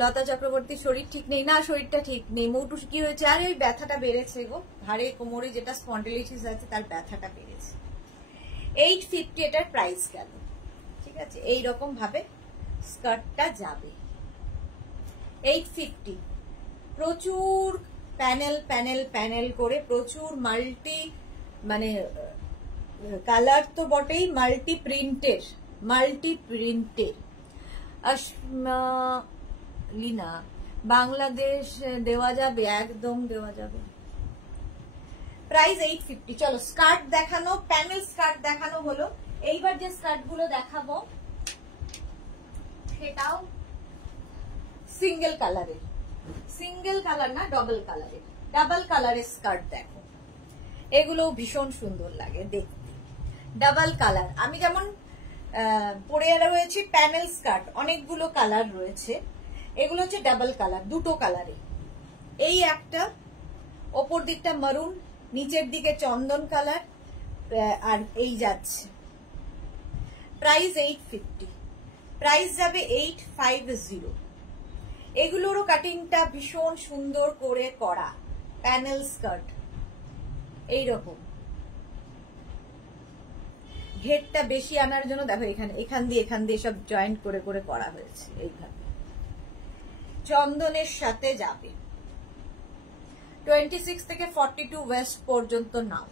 লতা চক্রবর্তী শরীর ঠিক নেই, না শরীরটা ঠিক নেই। মৌটু কি হয়েছে? আরে ওই ব্যথাটা বেড়েছে গো, ঘাড়ে কোমরে যেটা স্পন্ডিলাইটিস আছে তার ব্যথাটা বেড়েছে। 850 এটার প্রাইস গেল, ঠিক আছে। এইরকম ভাবে স্কার্টটা যাবে 850। প্রচুর প্যানেল প্যানেল প্যানেল করে, প্রচুর মাল্টি, মানে কালার তো বটেই, মাল্টি প্রিন্টের, লিনা বাংলাদেশ দেওয়া যাবে, একদম দেওয়া যাবে। প্রাইস 850। চলো স্কার্ট দেখানো, প্যানেল স্কার্ট দেখানো হলো। এইবার যে স্কার্ট গুলো দেখাবো সেটাও সিঙ্গেল কালারের, সিঙ্গেল কালার না ডাবল কালারের, ডাবল কালারের স্কার্ট দেখো। এগুলো ভীষণ সুন্দর লাগে দেখতে, ডাবল কালার। আমি যেমন পরে রয়েছি প্যানেল স্কার্ট, অনেকগুলো কালার রয়েছে, এগুলো হচ্ছে ডাবল কালার, দুটো কালারে। এই একটা ওপর দিকটা মারুন, নিচের দিকে চন্দন কালার, আর এই যাচ্ছে। প্রাইস 850, প্রাইস যাবে 850। এগুলোরও কাটিংটা ভীষণ সুন্দর করে করা, প্যানেল স্কার্ট এইরকম। ঘেরটা বেশি আনার জন্য দেখো এখান দিয়ে সব জয়েন্ট করে করে করা হয়েছে এইভাবে। চন্দনের সাথে যাবে। 26 থেকে 42 ওয়েস্ট পর্যন্ত নাও।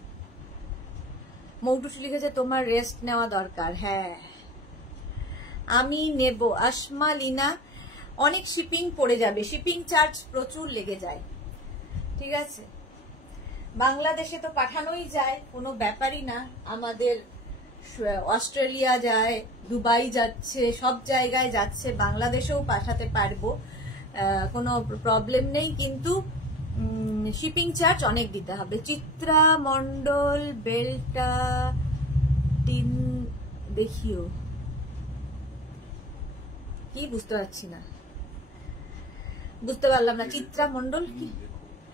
মৌটুসি লিখেছে তোমার রেস্ট নেওয়া দরকার। হ্যাঁ আমি নেব। আসমা লিনা, অনেক শিপিং পড়ে যাবে, শিপিং চার্জ প্রচুর লেগে যায়, ঠিক আছে। বাংলাদেশে তো পাঠানোই যায়, কোনো ব্যাপারই না। আমাদের অস্ট্রেলিয়া যায়, দুবাই যাচ্ছে, সব জায়গায় যাচ্ছে, বাংলাদেশেও পাঠাতে পারবো, কোনো প্রবলেম নেই, কিন্তু শিপিং চার্জ অনেক দিতে হবে। চিত্রা মন্ডল, বেলটা টিন দেখিও, কি বুঝতে পারছি না, বুঝতে পারলাম না। চিত্রা মন্ডল কি?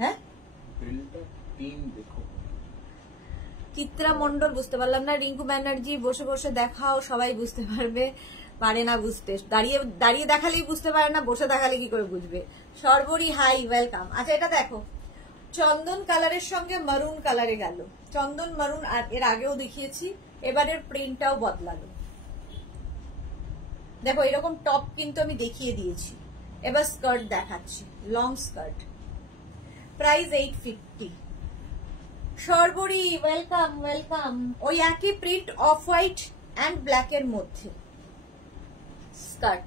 হ্যাঁ চিত্রা মন্ডল বুঝতে পারলাম না। রিঙ্কু ব্যানার্জি, বসে বসে দেখাও, সবাই বুঝতে পারবে, পারে না বুঝতে। দাঁড়িয়ে দাঁড়িয়ে দেখালেই বুঝতে পারে না, বসে দেখালে কি করে বুঝবে। সর্বরি হাই, ওয়েলকাম। আচ্ছা এটা দেখো, চন্দন কালারের সঙ্গে মারুন কালারে গেল। চন্দন মারুন এর আগেও দেখিয়েছি, এবারের প্রিন্টটাও বদলালো। দেখো এরকম টপ কিন্তু আমি দেখিয়ে দিয়েছি, এবার স্কার্ট দেখাচ্ছি, long skirt. Price 850। Sarbari welcome welcome. ওই একই print, off white and black এর মধ্যে স্কার্ট।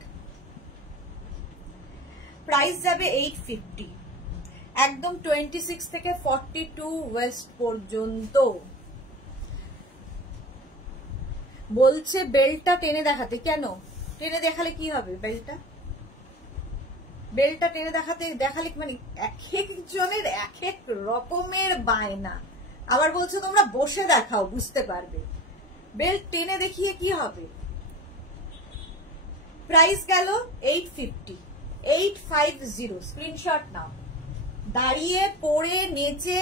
প্রাইস যাবে 850, একদম 26 থেকে 42 ওয়েস্ট পর্যন্ত। বলছে বেল্টটা টেনে দেখাতে। কেন টেনে দেখালে কি হবে? বেল্টটা টেনে দেখালে মানে এক একজনের এক এক রকমের বায়না। আবার বলছো তোমরা বসে দেখাও, বুঝতে পারবে। বেল্ট টেনে দেখিয়ে কি হবে? প্রাইস গেল 850, 850। স্ক্রিনশট নাও। দাঁড়িয়ে পড়ে নেচে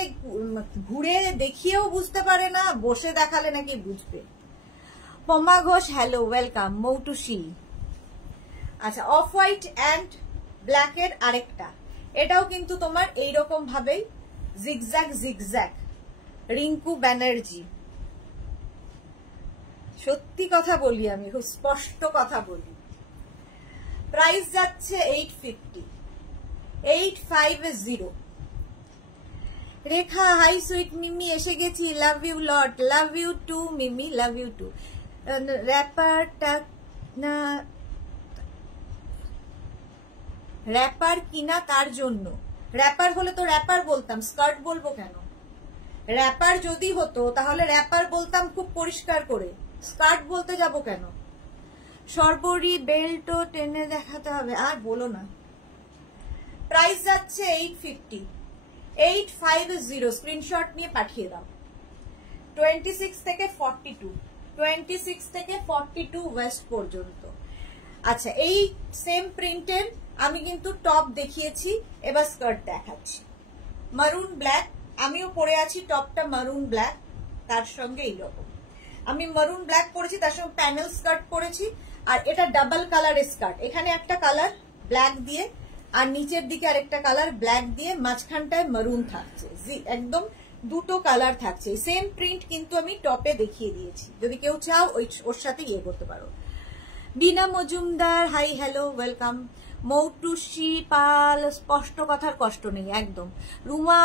ঘুরে দেখিয়েও বুঝতে পারে না, বসে দেখালে নাকি বুঝবে। পমা ঘোষ, হ্যালো ওয়েলকাম। মৌটুসি, আচ্ছা অফ হোয়াইট অ্যান্ড ব্ল্যাক এর আরেকটা, এটাও কিন্তু তোমার এইরকম ভাবেই জিগজ্যাগ জিগজ্যাগ। রিঙ্কু ব্যানার্জি, সত্যি কথা বলি, আমি খুব স্পষ্ট কথা বলি। প্রাইস যাচ্ছে 850, 850। রেখা, হাই সুইট মিমি, এসে গেছি, love you lot, love you too Mimi, love you too. র্যাপারটা না, র্যাপার কিনা কার জন্য? র্যাপার হলে তো র্যাপার বলতাম, স্কার্ট বলবো কেন? র্যাপার যদি হতো তাহলে র্যাপার বলতাম খুব পরিষ্কার করে, স্কার্ট বলতে যাব কেন? সর্বরি বেল্টও টেনে দেখাতে হবে, আর বলো না। প্রাইস যাচ্ছে 850, 850। স্ক্রিনশট নিয়ে পাঠিয়ে দাও। 26 থেকে 42, 26 থেকে 42 ওয়েস্ট পর্যন্ত। আচ্ছা এই সেম প্রিন্টের আমি কিন্তু টপ দেখিয়েছি, এবার স্কার্ট দেখাচ্ছি। মারুন ব্ল্যাক, আমিও পরে আছি টপটা মারুন ব্ল্যাক, তার সঙ্গে এইরকম। আমি মারুন ব্ল্যাক পরেছি, তার সঙ্গে প্যানেল স্কার্ট পরেছি, আর এটা ডাবল কালারের স্কার্ট। এখানে একটা কালার ব্ল্যাক দিয়ে আর নিচের দিকে আরেকটা কালার ব্ল্যাক দিয়ে, মাঝখানটায় মারুন থাকছে, একদম দুটো কালার থাকছে। সেম প্রিন্ট কিন্তু আমি টপে দেখিয়ে দিয়েছি, যদি কেউ চাও ওর সাথে ইয়ে করতে পারো। Bina Majumdar hi hello welcome. Moutushi Pal স্পষ্ট কথার কষ্ট নেই একদম। রুমা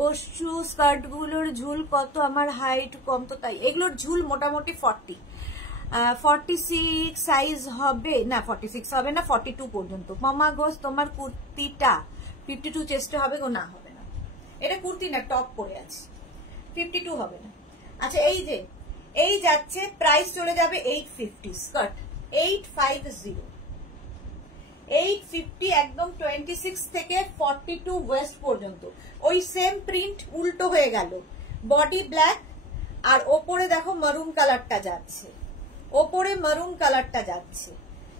বসু স্কার্ট গুলোর ঝুল কত? আমার হাইট কম তো তাই। এগুলোর ঝুল মোটামুটি 46 সাইজ হবে না, 46 হবে না, 42 পর্যন্ত। মামা ঘোষ তোমার কুর্তিটা 52 চেস্টে হবে গো? না হবে না, এটা কুর্তি না, টপ পরে আছে, 52 হবে না। আচ্ছা এই যে এই যাচ্ছে, প্রাইস চলে যাবে 850, স্কার্ট 850 একদম 26 থেকে 42 ওয়েস্ট পর্যন্ত। ওই সেম প্রিন্ট উল্টো হয়ে গেল, বডি ব্ল্যাক আর ওপরে দেখো মারুন কালারটা যাচ্ছে, ওপরে মারুন কালারটা যাচ্ছে,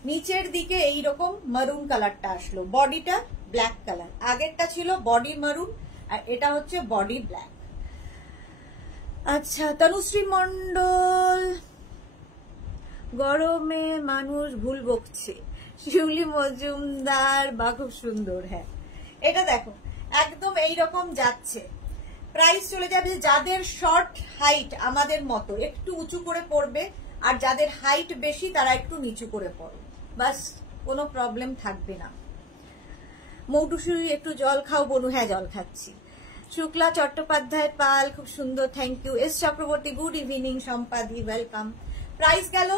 নিচের দিকে এইরকম মারুন কালারটা আসলো, বডিটা ব্ল্যাক কালার। আগেরটা ছিল বডি মারুন আর এটা হচ্ছে বডি ব্ল্যাক। আচ্ছা তনুশ্রী মন্ডল, গরমে মানুষ ভুল বকছে। শিউলি মজুমদার বা খুব সুন্দর। হ্যাঁ এটা দেখো একদম এইরকম যাচ্ছে, প্রাইস চলে যাবে। যাদের শর্ট হাইট আমাদের মতো একটু উঁচু করে পড়বে, আর যাদের হাইট বেশি তারা একটু নিচু করে পড়ো, বাস কোনো প্রবলেম থাকবে না। মৌটুসুরি একটু জল খাও বনু? হ্যাঁ জল খাচ্ছি। শুক্লা চট্টোপাধ্যায় পাল খুব সুন্দর, thank you. S Chakraborty good evening, সম্পাদি ওয়েলকাম। প্রাইস গেল,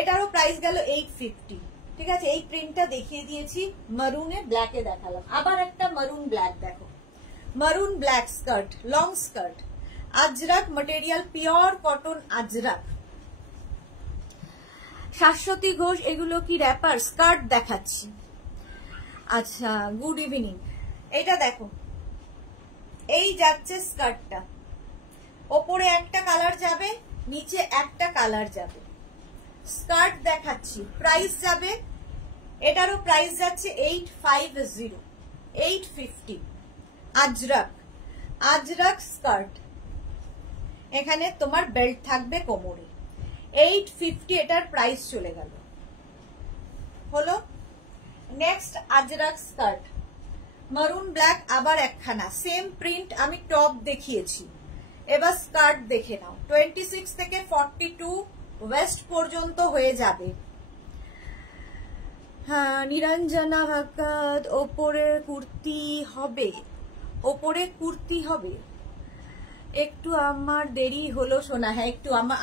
এটারও প্রাইস গেল 850। ঠিক আছে, এই প্রিন্টটা দেখিয়ে দিয়েছি, মারুনে ব্ল্যাকে দেখালাম। আবার একটা মারুন ব্ল্যাক দেখো, maroon black skirt, long skirt, Ajrakh material, pure cotton Ajrakh. Shashwati Ghosh এগুলো কি র্যাপার? স্কার্ট দেখাচ্ছি। আচ্ছা গুড ইভিনিং। এটা দেখো এই যাচ্ছে স্কার্টটা, ওপরে একটা কালার যাবে, নিচে একটা কালার যাবে। স্কার্ট দেখাচ্ছি, প্রাইস যাবে, এটারও প্রাইস যাচ্ছে 850, 850। আজরাক, আজরাক স্কার্ট, এখানে তোমার বেল্ট থাকবে কোমরে, 850 এটার প্রাইস চলে গেল। হলো নেক্সট আজরাক স্কার্ট, মারুন ব্ল্যাক, আবার একখানা সেম প্রিন্ট, আমি টপ দেখিয়েছি, এবার স্কার্ট দেখে নাও। 26 থেকে 42 ওয়েস্ট পর্যন্ত হয়ে যাবে। হ্যাঁ নিরঞ্জনা ভাকাত, ওপরে কুর্তি হবে, ওপরে কুর্তি হবে। একটু আমার দেরি হলো সোনা। হ্যাঁ একটু আমার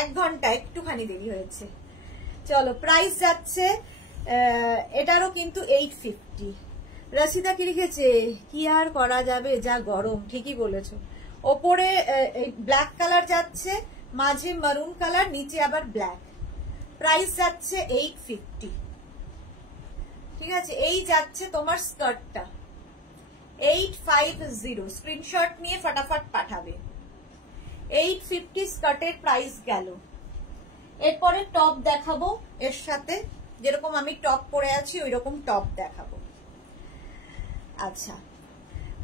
1 ঘন্টা একটুখানি দেরি হয়েছে। চলো প্রাইস যাচ্ছে, এটারও কিন্তু 850। রাশিদা কি লিখেছে? কি আর করা যাবে, যা গরম। ঠিকই বলেছো। ওপরে ব্ল্যাক কালার যাচ্ছে, মাঝে মারুন কালার, নিচে আবার ব্ল্যাক। প্রাইস যাচ্ছে 850। ঠিক আছে, এই যাচ্ছে তোমার স্কার্টটা 850। স্ক্রিনশট নিয়ে ফটাফট পাঠাবে। 850 স্কার্টের প্রাইস গেল। এরপরে টপ দেখাবো, এর সাথে যেরকম আমি টপ পরে আছি ওই রকম টপ দেখাবো। আচ্ছা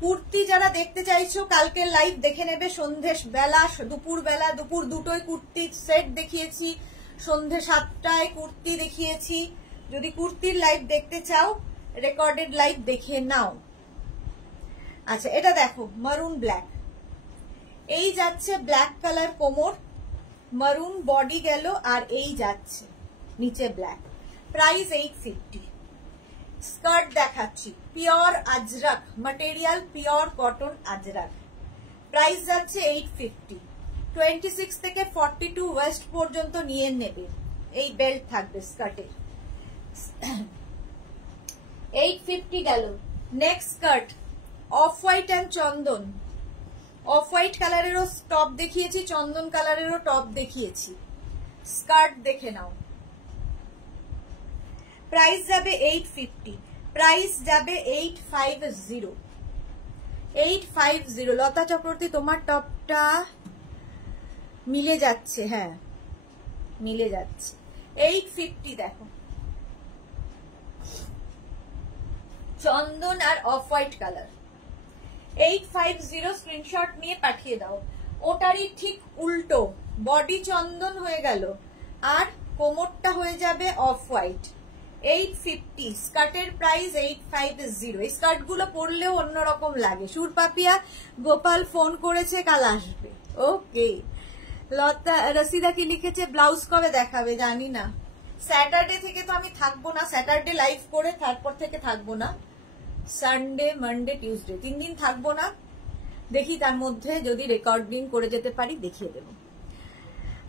কুর্তি যারা দেখতে চাইছো কালকের লাইভ দেখে নেবে। সন্ধ্যে বেলা, দুপুর বেলা, দুপুর দুটোয় কুর্তি সেট দেখিয়েছি, সন্ধ্যে 7টায় কুর্তি দেখিয়েছি। যদি কুর্তির লাইভ দেখতে চাও রেকর্ডেড লাইভ দেখে নাও। আচ্ছা এটা দেখো মারুন ব্ল্যাক, এই যাচ্ছে ব্ল্যাক কালার কোমর, মারুন বডি গেল, আর এই যাচ্ছে নিচে ব্ল্যাক। প্রাইস 850। স্কার্ট দেখাচ্ছি, pure Ajrakh material, pure cotton Ajrakh. Price যাচ্ছে 850। 26 থেকে 42 ওয়েস্ট পর্যন্ত নিয়ে নেবে। এই বেল্ট থাকবে স্কার্টের। 850 গেল। Next skirt off white and চন্দন, অফ হোয়াইট কালারেরও টপ দেখিয়েছি, চন্দন কালারেরও টপ দেখিয়েছি। স্কার্ট দেখে নাও। প্রাইস যাবে 850, প্রাইস যাবে 850, 850। লতা চক্রবর্তী তোমার টপটা মিলে যাচ্ছে, হ্যাঁ মিলে যাচ্ছে। 850 দেখো, চন্দন আর অফ হোয়াইট কালার। 850 স্ক্রিনশট নিয়ে পাঠিয়ে দাও। ওটারই ঠিক উল্টো বডি চন্দন হয়ে গেল, আর কোমরটা হয়ে যাবে অফ হোয়াইট। 850 স্কার্টের প্রাইস 850। এই স্কার্ট গুলো পরলেও অন্যরকম লাগে। সুরপাপিয়া গোপাল ফোন করেছে, কাল আসবে। ওকে, লতা রসিদা কি লিখেছে, ব্লাউজ কবে দেখাবে জানি না। স্যাটারডে থেকে তো আমি থাকবো না, স্যাটারডে লাইভ করে তারপর থেকে থাকবো না। সানডে, মানডে, টিউসডে 3 দিন থাকবো না। দেখি তার মধ্যে যদি রেকর্ডিং করে যেতে পারি দেখিয়ে দেবো।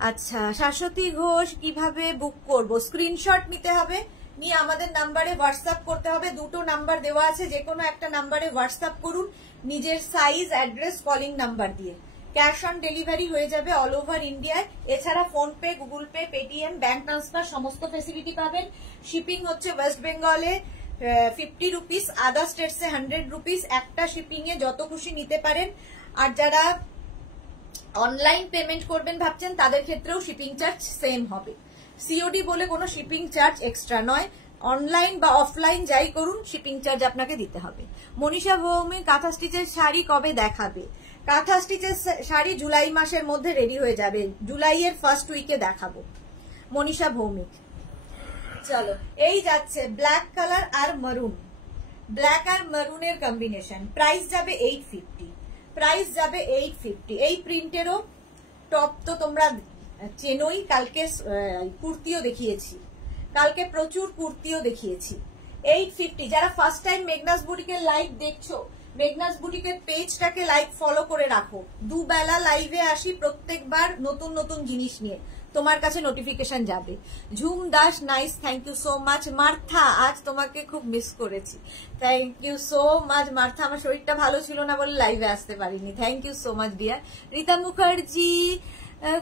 আচ্ছা, শাশ্বতী ঘোষ কিভাবে বুক করব? স্ক্রিনশট নিতে হবে, নিয়ে আমাদের নাম্বারে হোয়াটসঅ্যাপ করতে হবে। 2টো নাম্বার দেওয়া আছে, যে কোনো একটা নাম্বারে হোয়াটসঅ্যাপ করুন নিজের সাইজ, অ্যাড্রেস, কলিং নাম্বার দিয়ে। ক্যাশ অন ডেলিভারি হয়ে যাবে অল ওভার ইন্ডিয়ায়। এছাড়া phone pay, Google pay, Paytm, bank transfer সমস্ত ফেসিলিটি পাবেন। শিপিং হচ্ছে ওয়েস্ট বেঙ্গলে 50 রুপিস, আদার স্টেটসে 100 রুপিস। একটা শিপিং এ যত খুশি নিতে পারেন। আর যারা অনলাইন পেমেন্ট করবেন ভাবছেন, তাদের ক্ষেত্রেও শিপিং চার্জ সেম হবে। সিওডি বলে কোনো শিপিং চার্জ এক্সট্রা নয়। অনলাইন বা অফলাইন যাই করুন, শিপিং চার্জ আপনাকে দিতে হবে। মনীষা ভৌমিক কাঁথা স্টিচের শাড়ি কবে দেখাবে? কাঁথা স্টিচের শাড়ি জুলাই মাসের মধ্যে রেডি হয়ে যাবে, জুলাইয়ের ফার্স্ট উইকে দেখাবো। মনীষা ভৌমিক। চলো, এই যাচ্ছে ব্ল্যাক কালার আর মারুন, ব্ল্যাক আর মারুনের কম্বিনেশন। প্রাইস যাবে 850। প্রাইস যাবে 850। এই প্রিন্টেরও টপ তো তোমরা চেনোই, কালকে কুর্তিও দেখিয়েছি, কালকে প্রচুর কুর্তিও দেখিয়েছি। 850। যারা ফার্স্ট টাইম মেঘনাস বুটিকের লাইভ দেখছো, মেঘনাস বুটিকের পেজটাকে লাইক ফলো করে রাখো। দুবেলা লাইভে আসি প্রত্যেকবার নতুন নতুন জিনিস নিয়ে, তোমার কাছে নোটিফিকেশন যাবে। Jhum Das nice, thank you so much. Martha, আজ তোমাকে খুব মিস করেছি, thank you so much Martha. আমার শরীরটা ভালো ছিল না বলে লাইভে আসতে পারিনি, thank you so much dear. Rita Mukherjee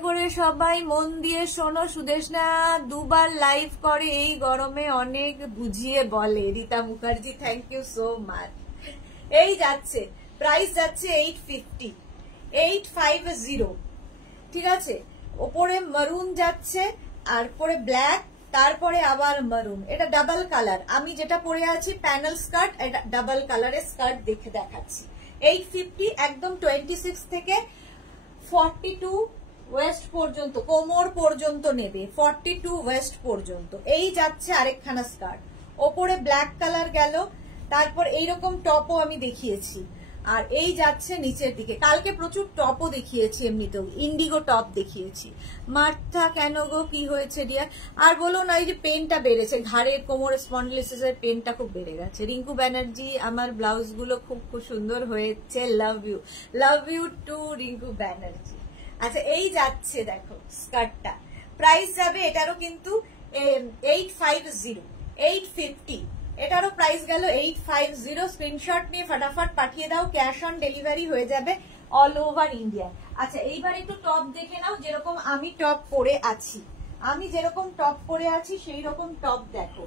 করে সবাই মন দিয়ে শোনো, সুদেশনা 2বার লাইভ করে এই গরমে, অনেক বুঝিয়ে বলে। Rita Mukherjee, thank you so much. এই যাচ্ছে, প্রাইস যাচ্ছে 850, 850। ঠিক আছে, ওপরে মারুন যাচ্ছে, আর পরে ব্ল্যাক, তারপরে আবার মারুন। এটা ডাবল কালার। আমি যেটা পরে আছি প্যানেল স্কার্ট, এটা ডাবল কালারের স্কার্ট দেখে দেখাচ্ছি। 850, একদম 26 থেকে 42 ওয়েস্ট পর্যন্ত, কোমর পর্যন্ত নেবে, 42 ওয়েস্ট পর্যন্ত। এই যাচ্ছে আরেকখানা স্কার্ট, ওপরে ব্ল্যাক কালার গেল, তারপর এইরকম টপও আমি দেখিয়েছি। আর এই যাচ্ছে নিচের দিকে। কালকে প্রচুর টপও দেখিয়েছি, এমনিতেও ইন্ডিগো টপ দেখিয়েছি। মার্থা কেন গো, কি হয়েছে ডিয়ার? আর বলো না, এই যে পেনটা বেড়েছে, ঘাড়ের কোমর স্পন্ডিলোসিসের পেনটা খুব বেড়ে গেছে। রিঙ্কু ব্যানার্জি, আমার ব্লাউজ গুলো খুব খুব সুন্দর হয়েছে, love you too Rinku Banerjee. আচ্ছা, এই যাচ্ছে দেখো স্কার্টটা, প্রাইস যাবে এটারও কিন্তু 850, 850। এটারও প্রাইস গেল 850। স্ক্রিনশট নিয়ে ফটাফট পাঠিয়ে দাও, ক্যাশ অন ডেলিভারি হয়ে যাবে অল ওভার ইন্ডিয়া। আচ্ছা, এইবার একটু টপ দেখে নাও, যেরকম আমি টপ পরে আছি, আমি যেরকম টপ পরে আছি সেই রকম টপ দেখো।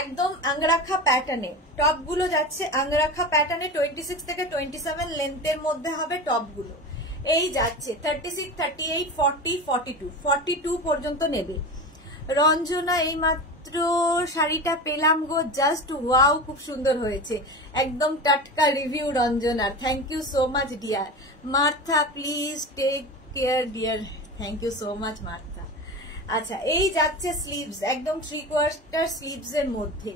একদম আংরাখা প্যাটার্নে টপ গুলো যাচ্ছে, আংরাখা প্যাটার্নে 26 থেকে 27 লেন্থের মধ্যে হবে টপ গুলো। এই যাচ্ছে 36, 38, 40, 42, 42 পর্যন্ত নেবে। রঞ্জনা, এই মাত্র শাড়িটা পেলাম গো, জাস্ট ওয়াও, খুব সুন্দর হয়েছে, একদম টাটকা রিভিউ রঞ্জনার, thank you so much dear. Martha, please take care dear, thank you so much Martha. আচ্ছা, এই যাচ্ছে স্লিভস, একদম 3/4 স্লিভস এর মধ্যে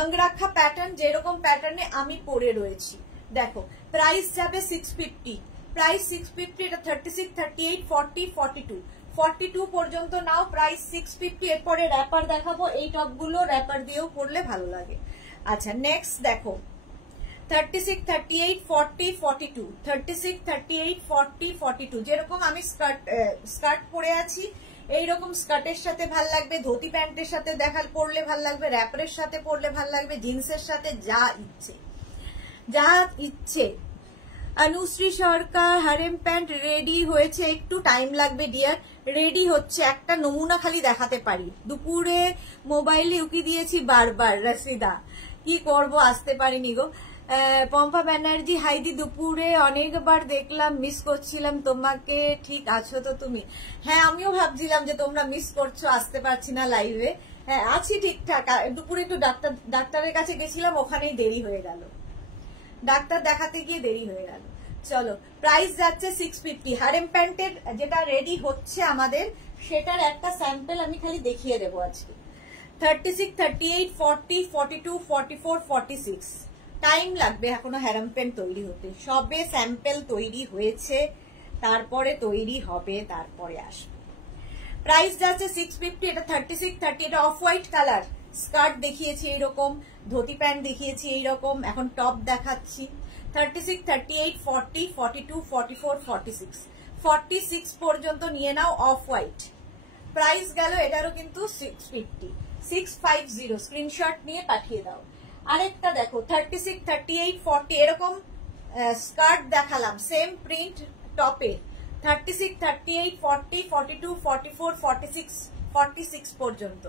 আংরাখা প্যাটার্ন, যেরকম প্যাটার্নে আমি পরে রয়েছি দেখো। প্রাইস যাবে 650, প্রাইস 650। এটা 36, 38, 40, 42, 42 পর্যন্ত নাও, প্রাইস 650। এরপরে র্যাপার দেখাবো, এই টপগুলো র্যাপার দিয়েও পরলে ভালো লাগে। আচ্ছা, নেক্সট দেখো 36, 38, 40, 42, 36, 38, 40, 42। যেরকম আমি স্কার্ট পরে আছি, এইরকম স্কার্টের সাথে ভাল লাগবে, ধুতি প্যান্টের সাথে পরলে ভাল লাগবে, র্যাপারের সাথে পরলে ভাল লাগবে, জিন্সের সাথে, যা ইচ্ছে। অনুশ্রী সরকার, হারেম প্যান্ট রেডি হয়েছে, একটু টাইম লাগবে ডিয়ার, রেডি হচ্ছে, একটা নমুনা খালি দেখাতে পারি। দুপুরে মোবাইলে উকি দিয়েছি বারবার, রসিদা কি করব, আসতে পারিনি গো। পম্পা ব্যানার্জি, হাইদি দুপুরে অনেকবার দেখলাম, মিস করছিলাম তোমাকে, ঠিক আছো তো তুমি? হ্যাঁ, আমিও ভাবছিলাম যে তোমরা মিস করছো, আসতে পারছি না লাইভে। হ্যাঁ, আছি ঠিকঠাক। দুপুরে একটু ডাক্তারের কাছে গেছিলাম, ওখানেই দেরি হয়ে গেল, ডাক্তার দেখাতে গিয়ে দেরি হয়ে গেল। চলো প্রাইস যাচ্ছে 650। হারেম প্যান্টের যেটা রেডি হচ্ছে আমাদের সেটার একটা স্যাম্পল আমি খালি দেখিয়ে দেবো আজকে। 36, 38, 40, 42, 44, 46 টাইম লাগবে এখনো হ্যারাম প্যান্ট তৈরি হতে। সবে স্যাম্পল তৈরি হয়েছে, তারপরে তৈরি হবে, তারপরে আসবে। প্রাইস যাচ্ছে 650। এটা 36, 30, এটা অফ হোয়াইট কালার। স্কার্ট দেখিয়েছি এইরকম, ধুতি প্যান্ট দেখিয়েছি এইরকম, এখন টপ দেখাচ্ছি। 36, 38, 40, 42, 44, 46 46 পর্যন্ত নিয়ে নাও অফ হোয়াইট। প্রাইস গেল এটারও কিন্তু 650, 650। স্ক্রিনশট নিয়ে পাঠিয়ে দাও। আরেকটা দেখো 36, 38, 40 এরকম স্কার্ট দেখালাম সেম প্রিন্ট টপে। 36, 38, 40, 42, 44, 46 46 পর্যন্ত।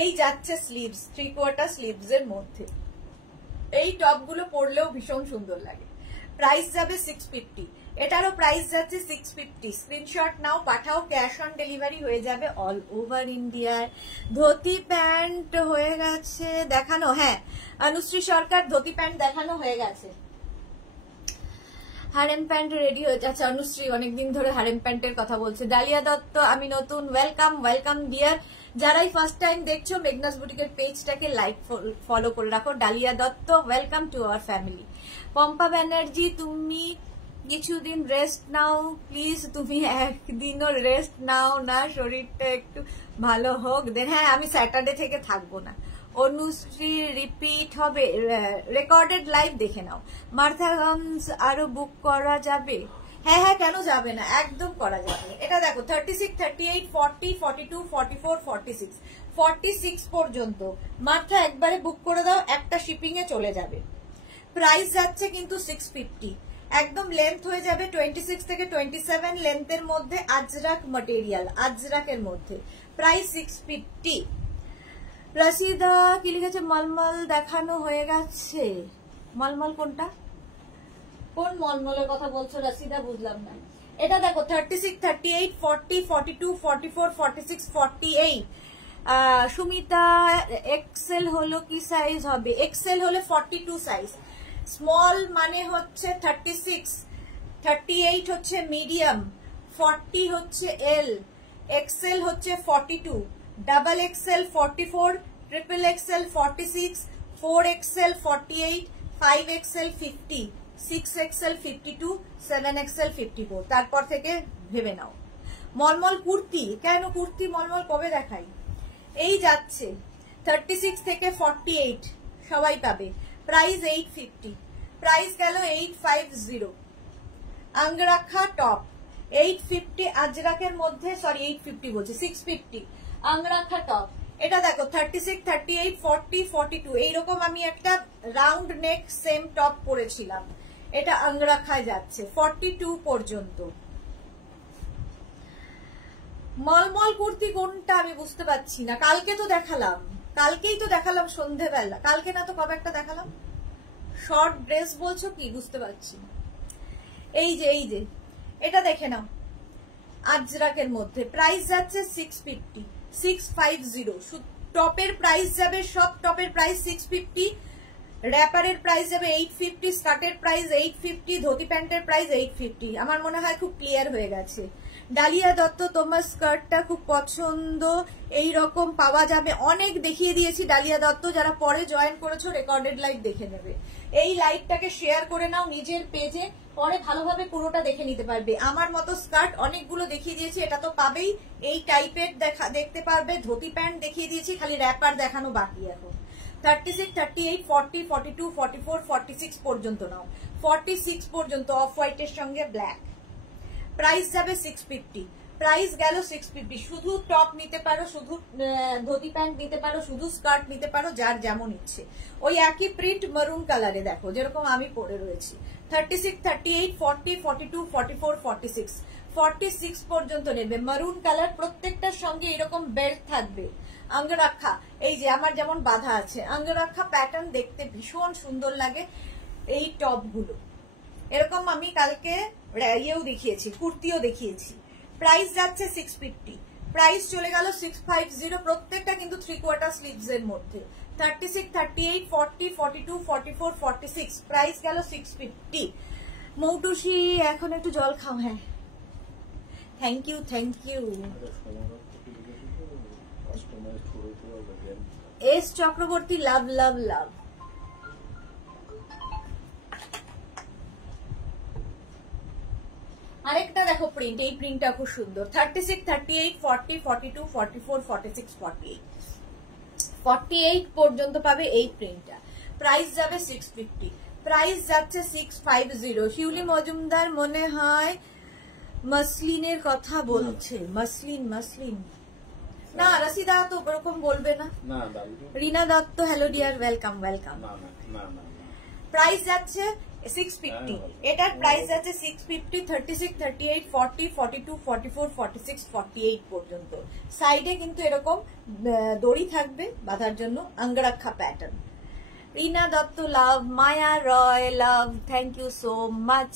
এই যাচ্ছে স্লিভস, 3/4 স্লিভস এর মধ্যে। এই টপ গুলো পরলেও ভীষণ সুন্দর লাগে। প্রাইস যাবে 650। এটারও প্রাইস যাচ্ছে 650। Screenshot now, Pathao, cash on delivery হয়ে যাবে অল ওভার ইন্ডিয়ায়। ধুতি প্যান্ট হয়ে গেছে দেখানো, হ্যাঁ অনুশ্রী সরকার ধুতি প্যান্ট দেখানো হয়ে গেছে। হারেম প্যান্ট রেডি হয়ে যাচ্ছে। অনুশ্রী অনেকদিন ধরে হারেম প্যান্টের কথা বলছে। ডালিয়া দত্ত আমি নতুন, ওয়েলকাম ওয়েলকাম ডিয়ার। যারাই ফার্স্ট টাইম দেখছো মেঘনাস বুটিকের পেজটাকে লাইক ফলো করে রাখো। Dahlia Dutta welcome to our family. Pampa Banerjee তুমি কিছুদিন রেস্ট নাও প্লিজ। তুমি একদিনও রেস্ট নাও না, শরীরটা একটু ভালো হোক দেন। হ্যাঁ আমি স্যাটারডে থেকে থাকবো না। অনুশ্রী রিপিট হবে, রেকর্ডেড লাইভ দেখে নাও। মার্থাগঞ্জ আরো বুক করা যাবে? হ্যাঁ হ্যাঁ কেন যাবে না, একদম করা যাবে। এটা দেখো 36, 38, 40, 42, 44, 46 46 পর্যন্ত মার্থা একবারে বুক করে দাও, একটা শিপিং এ চলে যাবে। প্রাইস যাচ্ছে কিন্তু 650। একদম লেন্থ হয়ে যাবে 26 থেকে 27 লেন্থের মধ্যে, আজরাক ম্যাটেরিয়াল, আজরাকের মধ্যে। প্রাইস 650। রাশিদা কি লিখেছে? মলমল দেখানো হয়ে গেছে। মলমল কোনটা, কোন মলমলের কথা বলছো রাশিদা? বুঝলাম না। এটা দেখো 36, 38, 40, 42, 44, 46, 48। সুমিতা এক্সেল হলো কি সাইজ হবে? এক্সেল হলে 42 সাইজ, স্মল মানে হচ্ছে 36, 38 হচ্ছে মিডিয়াম, 40 হচ্ছে এল, এক্সেল হচ্ছে 42, double XL 44, triple XL 46, 4 XL 48, 5 XL 50, 6 XL 52, 7 XL 54। তারপর থেকে ভেবে নাও। মলমল কুর্তি, কেন কুর্তি মলমল কবে দেখাই? এই যাচ্ছে 36 থেকে 48 সবাই পাবে। প্রাইস 850। প্রাইস গেল 850। আঙ্গরাখা টপ 850 আজরাকের মধ্যে, সরি 850 বলছি, 650 আঙ্গরাখা টপ। এটা দেখো 36, 38, 40, 42 এইরকম আমি একটা রাউন্ড নেক সেম টপ পরেছিলাম। এটা আঙ্গরাখায় যাচ্ছে 42 পর্যন্ত। মলমল কুর্তি কোনটা আমি বুঝতে পারছি না। কালকে তো দেখালাম, কালকেই তো দেখালাম সন্ধেবেলা, কালকে না তো কবে একটা দেখালাম। শর্ট ড্রেস বলছো কি বুঝতে পারছি না। এই যে এই যে এটা দেখে নাও, আজরাকের মধ্যে। প্রাইস যাচ্ছে 650, 650। টপের প্রাইস যাবে, সব টপের প্রাইস 650, র্যাপারের প্রাইস যাবে 850, স্কার্টের প্রাইস 850, ধুতি প্যান্টের প্রাইস 850। আমার মনে হয় খুব ক্লিয়ার হয়ে গেছে। ডালিয়া দত্ত তোমার স্কার্টটা খুব পছন্দ, এই রকম পাওয়া যাবে? অনেক দেখিয়ে দিয়েছি ডালিয়া দত্ত, যারা পরে জয়েন করেছো রেকর্ডেড লাইভ দেখে নেবে। এই লাইভটাকে শেয়ার করে নাও নিজের পেজে, পরে ভালোভাবে পুরোটা দেখে নিতে পারবে। আমার মতো স্কার্ট অনেকগুলো দেখিয়ে দিয়েছি, এটা তো পাবেই। এই টাইপের দেখতে পারবে, ধুতি প্যান্ট দেখিয়ে দিয়েছি, খালি র্যাপার দেখানো বাকি এখন। 36, 38, 40, 42, 44, 46 পর্যন্ত নাও। 46 পর্যন্ত অফ হোয়াইটের সঙ্গে ব্ল্যাক। প্রাইস যাবে 650। প্রাইস গেল 650। শুধু টপ নিতে পারো, শুধু ধুতি প্যান্ট নিতে পারো, শুধু স্কার্ট নিতে পারো, যার যেমন ইচ্ছে। ওই একই প্রিন্ট মারুন কালারে দেখো, যেরকম আমি পরে রয়েছি। 36, 38, 40, 42, 44, 46 46 পর্যন্ত নেবে। মারুন কালার, প্রত্যেকটার সঙ্গে এরকম বেল্ট থাকবে। অঙ্গরাক্ষা, এই যে আমার যেমন বাঁধা আছে, অঙ্গরাক্ষা প্যাটার্ন দেখতে ভীষণ সুন্দর লাগে। এই টপ গুলো এরকম আমি কালকে ইয়েও দেখিয়েছি, কুর্তিও দেখিয়েছি। প্রাইস যাচ্ছে 650। প্রাইস চলে গেল 650। প্রত্যেকটা কিন্তু 3/4 স্লিভস এর মধ্যে। 36, 38, 40, 42, 44, 46 প্রাইস গেল 650। মৌটুসি এখন একটু জল খাও। হ্যাঁ thank you thank you. S Chakraborty love love love. আরেকটা দেখো প্রিন্ট, এই প্রিন্টটা খুব সুন্দর। 36, 38, 40, 42, 44, 46, 48 48 পর্যন্ত পাবে এই প্রিন্টটা। প্রাইস যাবে 650, প্রাইস যাচ্ছে 650। শিউলি মজুমদার মনে হয় মসলিনের কথা বলছে। মসলিন মসলিন না, রাশিদা তো ওরকম বলবে না। Rina Dutta hello dear, welcome welcome. Price যাচ্ছে 650, এটার প্রাইস যাচ্ছে 650। 36, 38, 40, 42, 44, 46, 48 পর্যন্ত। সাইডে কিন্তু এরকম দড়ি থাকবে বাঁধার জন্য, Angrakha pattern. Rina Dutta love, Maya Roy love, thank you so much.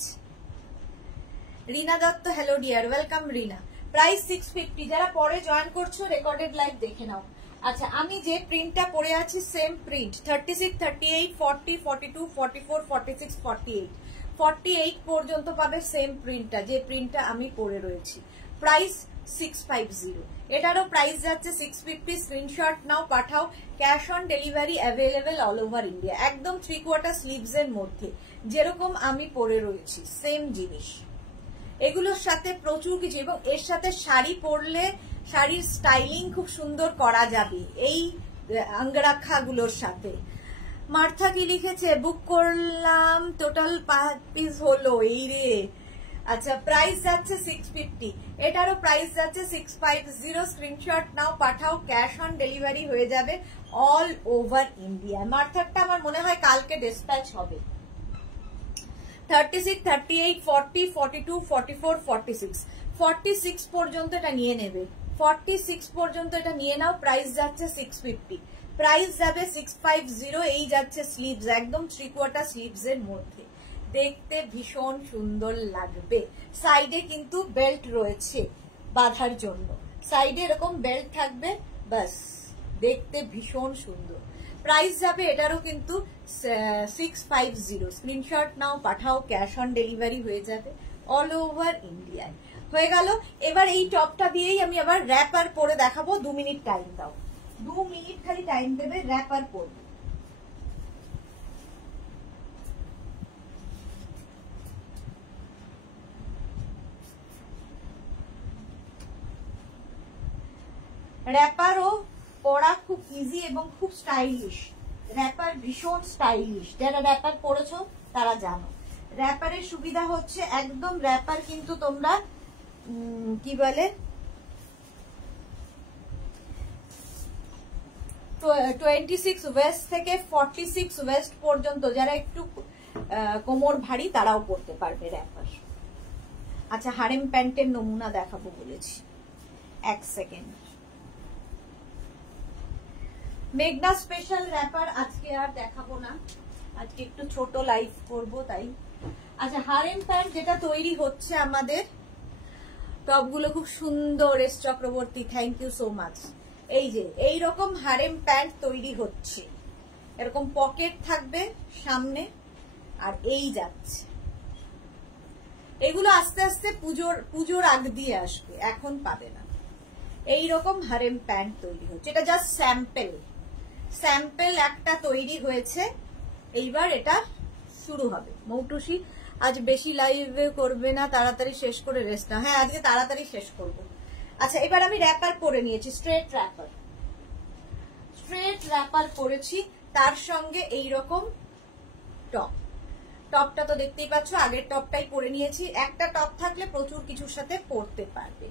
Rina Dutta hello dear, welcome Rina. Price 650। যারা পরে জয়েন করছো রেকর্ডেড লাইভ দেখে নাও। আচ্ছা আমি যে প্রিন্টটা পরে আছি সেম প্রিন্ট। 36, 38, 40, 42, 44, 46, 48 48 পর্যন্ত পাবে সেম প্রিন্টটা, যে প্রিন্টটা আমি পরে রয়েছি। প্রাইস 650, এটারও প্রাইস যাচ্ছে 650। Screenshot now, Pathao. Cash on delivery available all over India. একদম 3/4 স্লিভস এর মধ্যে যেরকম আমি পরে রয়েছি সেম জিনিস। এগুলোর সাথে প্রচুর কিছু, এবং এর সাথে শাড়ি পরলে শাড়ির স্টাইলিং খুব সুন্দর করা যাবে এই অঙ্গরাক্ষা গুলোর সাথে। মার্থা কি লিখেছে? বুক করলাম, টোটাল 5 পিস হলো এই রে। আচ্ছা প্রাইস যাচ্ছে 650, এটারও প্রাইস যাচ্ছে 650। Screenshot now, Pathao. Cash on delivery হয়ে যাবে অল ওভার ইন্ডিয়া। মার্থারটা আমার মনে হয় কালকে ডিসপ্যাচ হবে। 36, 38, 40, 42, 44, 46 46 পর্যন্ত এটা নিয়ে নেবে। 46 পর্যন্ত এটা নিয়ে নাও। প্রাইস যাচ্ছে 650, প্রাইস যাবে 650। এই যাচ্ছে স্লিভস, একদম 3/4 স্লিভস এর মধ্যে, দেখতে ভীষণ সুন্দর লাগবে। সাইডে কিন্তু বেল্ট রয়েছে বাঁধার জন্য, সাইডে এরকম বেল্ট থাকবে, বাস দেখতে ভীষণ সুন্দর। প্রাইস যাবে এটারও কিন্তু 650। Screenshot now, Pathao. Cash on delivery হয়ে যাবে অল ওভার ইন্ডিয়ায়। হয়ে গেল। এবার এই টপটা দিয়েই আমি আবার র্যাপার পরে দেখাবো। 2 মিনিট টাইম দাও, 2 মিনিট খালি টাইম দেবে, র্যাপার পরবো। র্যাপারও পরা খুব ইজি এবং খুব স্টাইলিশ। র্যাপার ভীষণ স্টাইলিশ, যারা র্যাপার পরেছো তারা জানো। র্যাপারের সুবিধা হচ্ছে একদম র্যাপার কিন্তু তোমরা কি বলে 26 ওয়েস্ট থেকে 46 ওয়েস্ট পর্যন্ত যারা একটু কোমর ভারী তারাও পরতে পারবে র্যাপার। আচ্ছা হারেম প্যান্টের নমুনা দেখাবো বলেছি, 1 সেকেন্ড। মেঘনা স্পেশাল র্যাপার আজকে আর দেখাবো না, আজকে একটু ছোট লাইভ করবো তাই। আচ্ছা হারেম প্যান্ট যেটা তৈরি হচ্ছে আমাদের, টপগুলো খুব সুন্দর। S Chakraborty thank you so much. এই যে এইরকম হারেম প্যান্ট তৈরি হচ্ছে, এরকম পকেট থাকবে সামনে, আর এই যাচ্ছে। এগুলো আস্তে আস্তে পুজোর আগ দিয়ে আসবে, এখন পাবে না। এইরকম হারেম প্যান্ট তৈরি হচ্ছে, এটা জাস্ট স্যাম্পল একটা তৈরি হয়েছে। এইবার এটা শুরু হবে। মৌটুসি আজ বেশি লাইভে করবে না, তাড়াতাড়ি শেষ করে রেস্ট না। হ্যাঁ আজকে তাড়াতাড়ি শেষ করব। আচ্ছা এবার আমি র্যাপার পরে নিয়েছি, স্ট্রেট র্যাপার পরেছি, তার সঙ্গে এইরকম টপটা তো দেখতেই পাচ্ছ, আগের টপটাই পরে নিয়েছি। একটা টপ থাকলে প্রচুর কিছুর সাথে পরতে পারবে।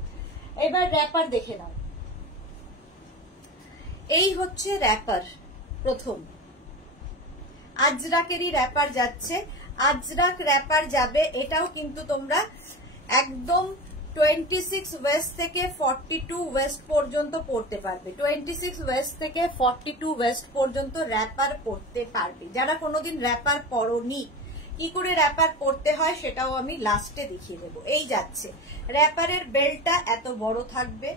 এবার র্যাপার দেখে নাও। এই হচ্ছে র্যাপার, প্রথম আজরাকেরই র্যাপার যাচ্ছে, আজরাক র্যাপার যাবে। এটাও কিন্তু তোমরা একদম 26 ওয়েস্ট থেকে 42 ওয়েস্ট পর্যন্ত পড়তে পারবে। 26 ওয়েস্ট থেকে 42 ওয়েস্ট পর্যন্ত র্যাপার পড়তে পারবে। যারা কোনোদিন র্যাপার পরোনি, কি করে র্যাপার পড়তে হয় সেটাও আমি লাস্টে দেখিয়ে দেবো। এই যাচ্ছে, র্যাপারের বেল্টটা এত বড় থাকবে,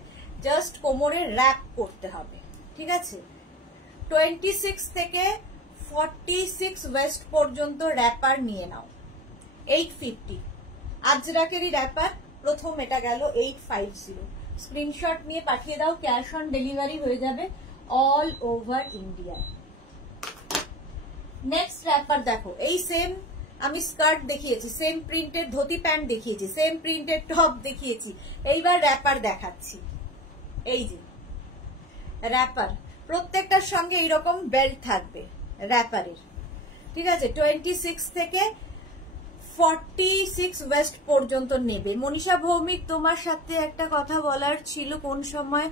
জাস্ট কোমরে র্যাপ করতে হবে, ঠিক আছে। 26 থেকে 46 ওয়েস্ট পর্যন্ত র্যাপার নিয়ে নাও। 850 আজরাকেরই র্যাপার। প্রথম এটা গেল 850। স্ক্রিনশট নিয়ে পাঠিয়ে দাও, ক্যাশ অন ডেলিভারি হয়ে যাবে all over India. Next wrapper দেখো, এই সেম আমি স্কার্ট দেখিয়েছি, সেম প্রিন্টের ধুতি প্যান্ট দেখিয়েছি, সেম প্রিন্টের টপ দেখিয়েছি, এইবার র্যাপার দেখাচ্ছি। এই যে র্যাপার, প্রত্যেকটার সঙ্গে এইরকম বেল্ট থাকবে র্যাপারের, ঠিক আছে। 26 থেকে 46 ওয়েস্ট পর্যন্ত নেবে। মনীষা ভৌমিক, তোমার সাথে একটা কথা বলার ছিল, কোন সময়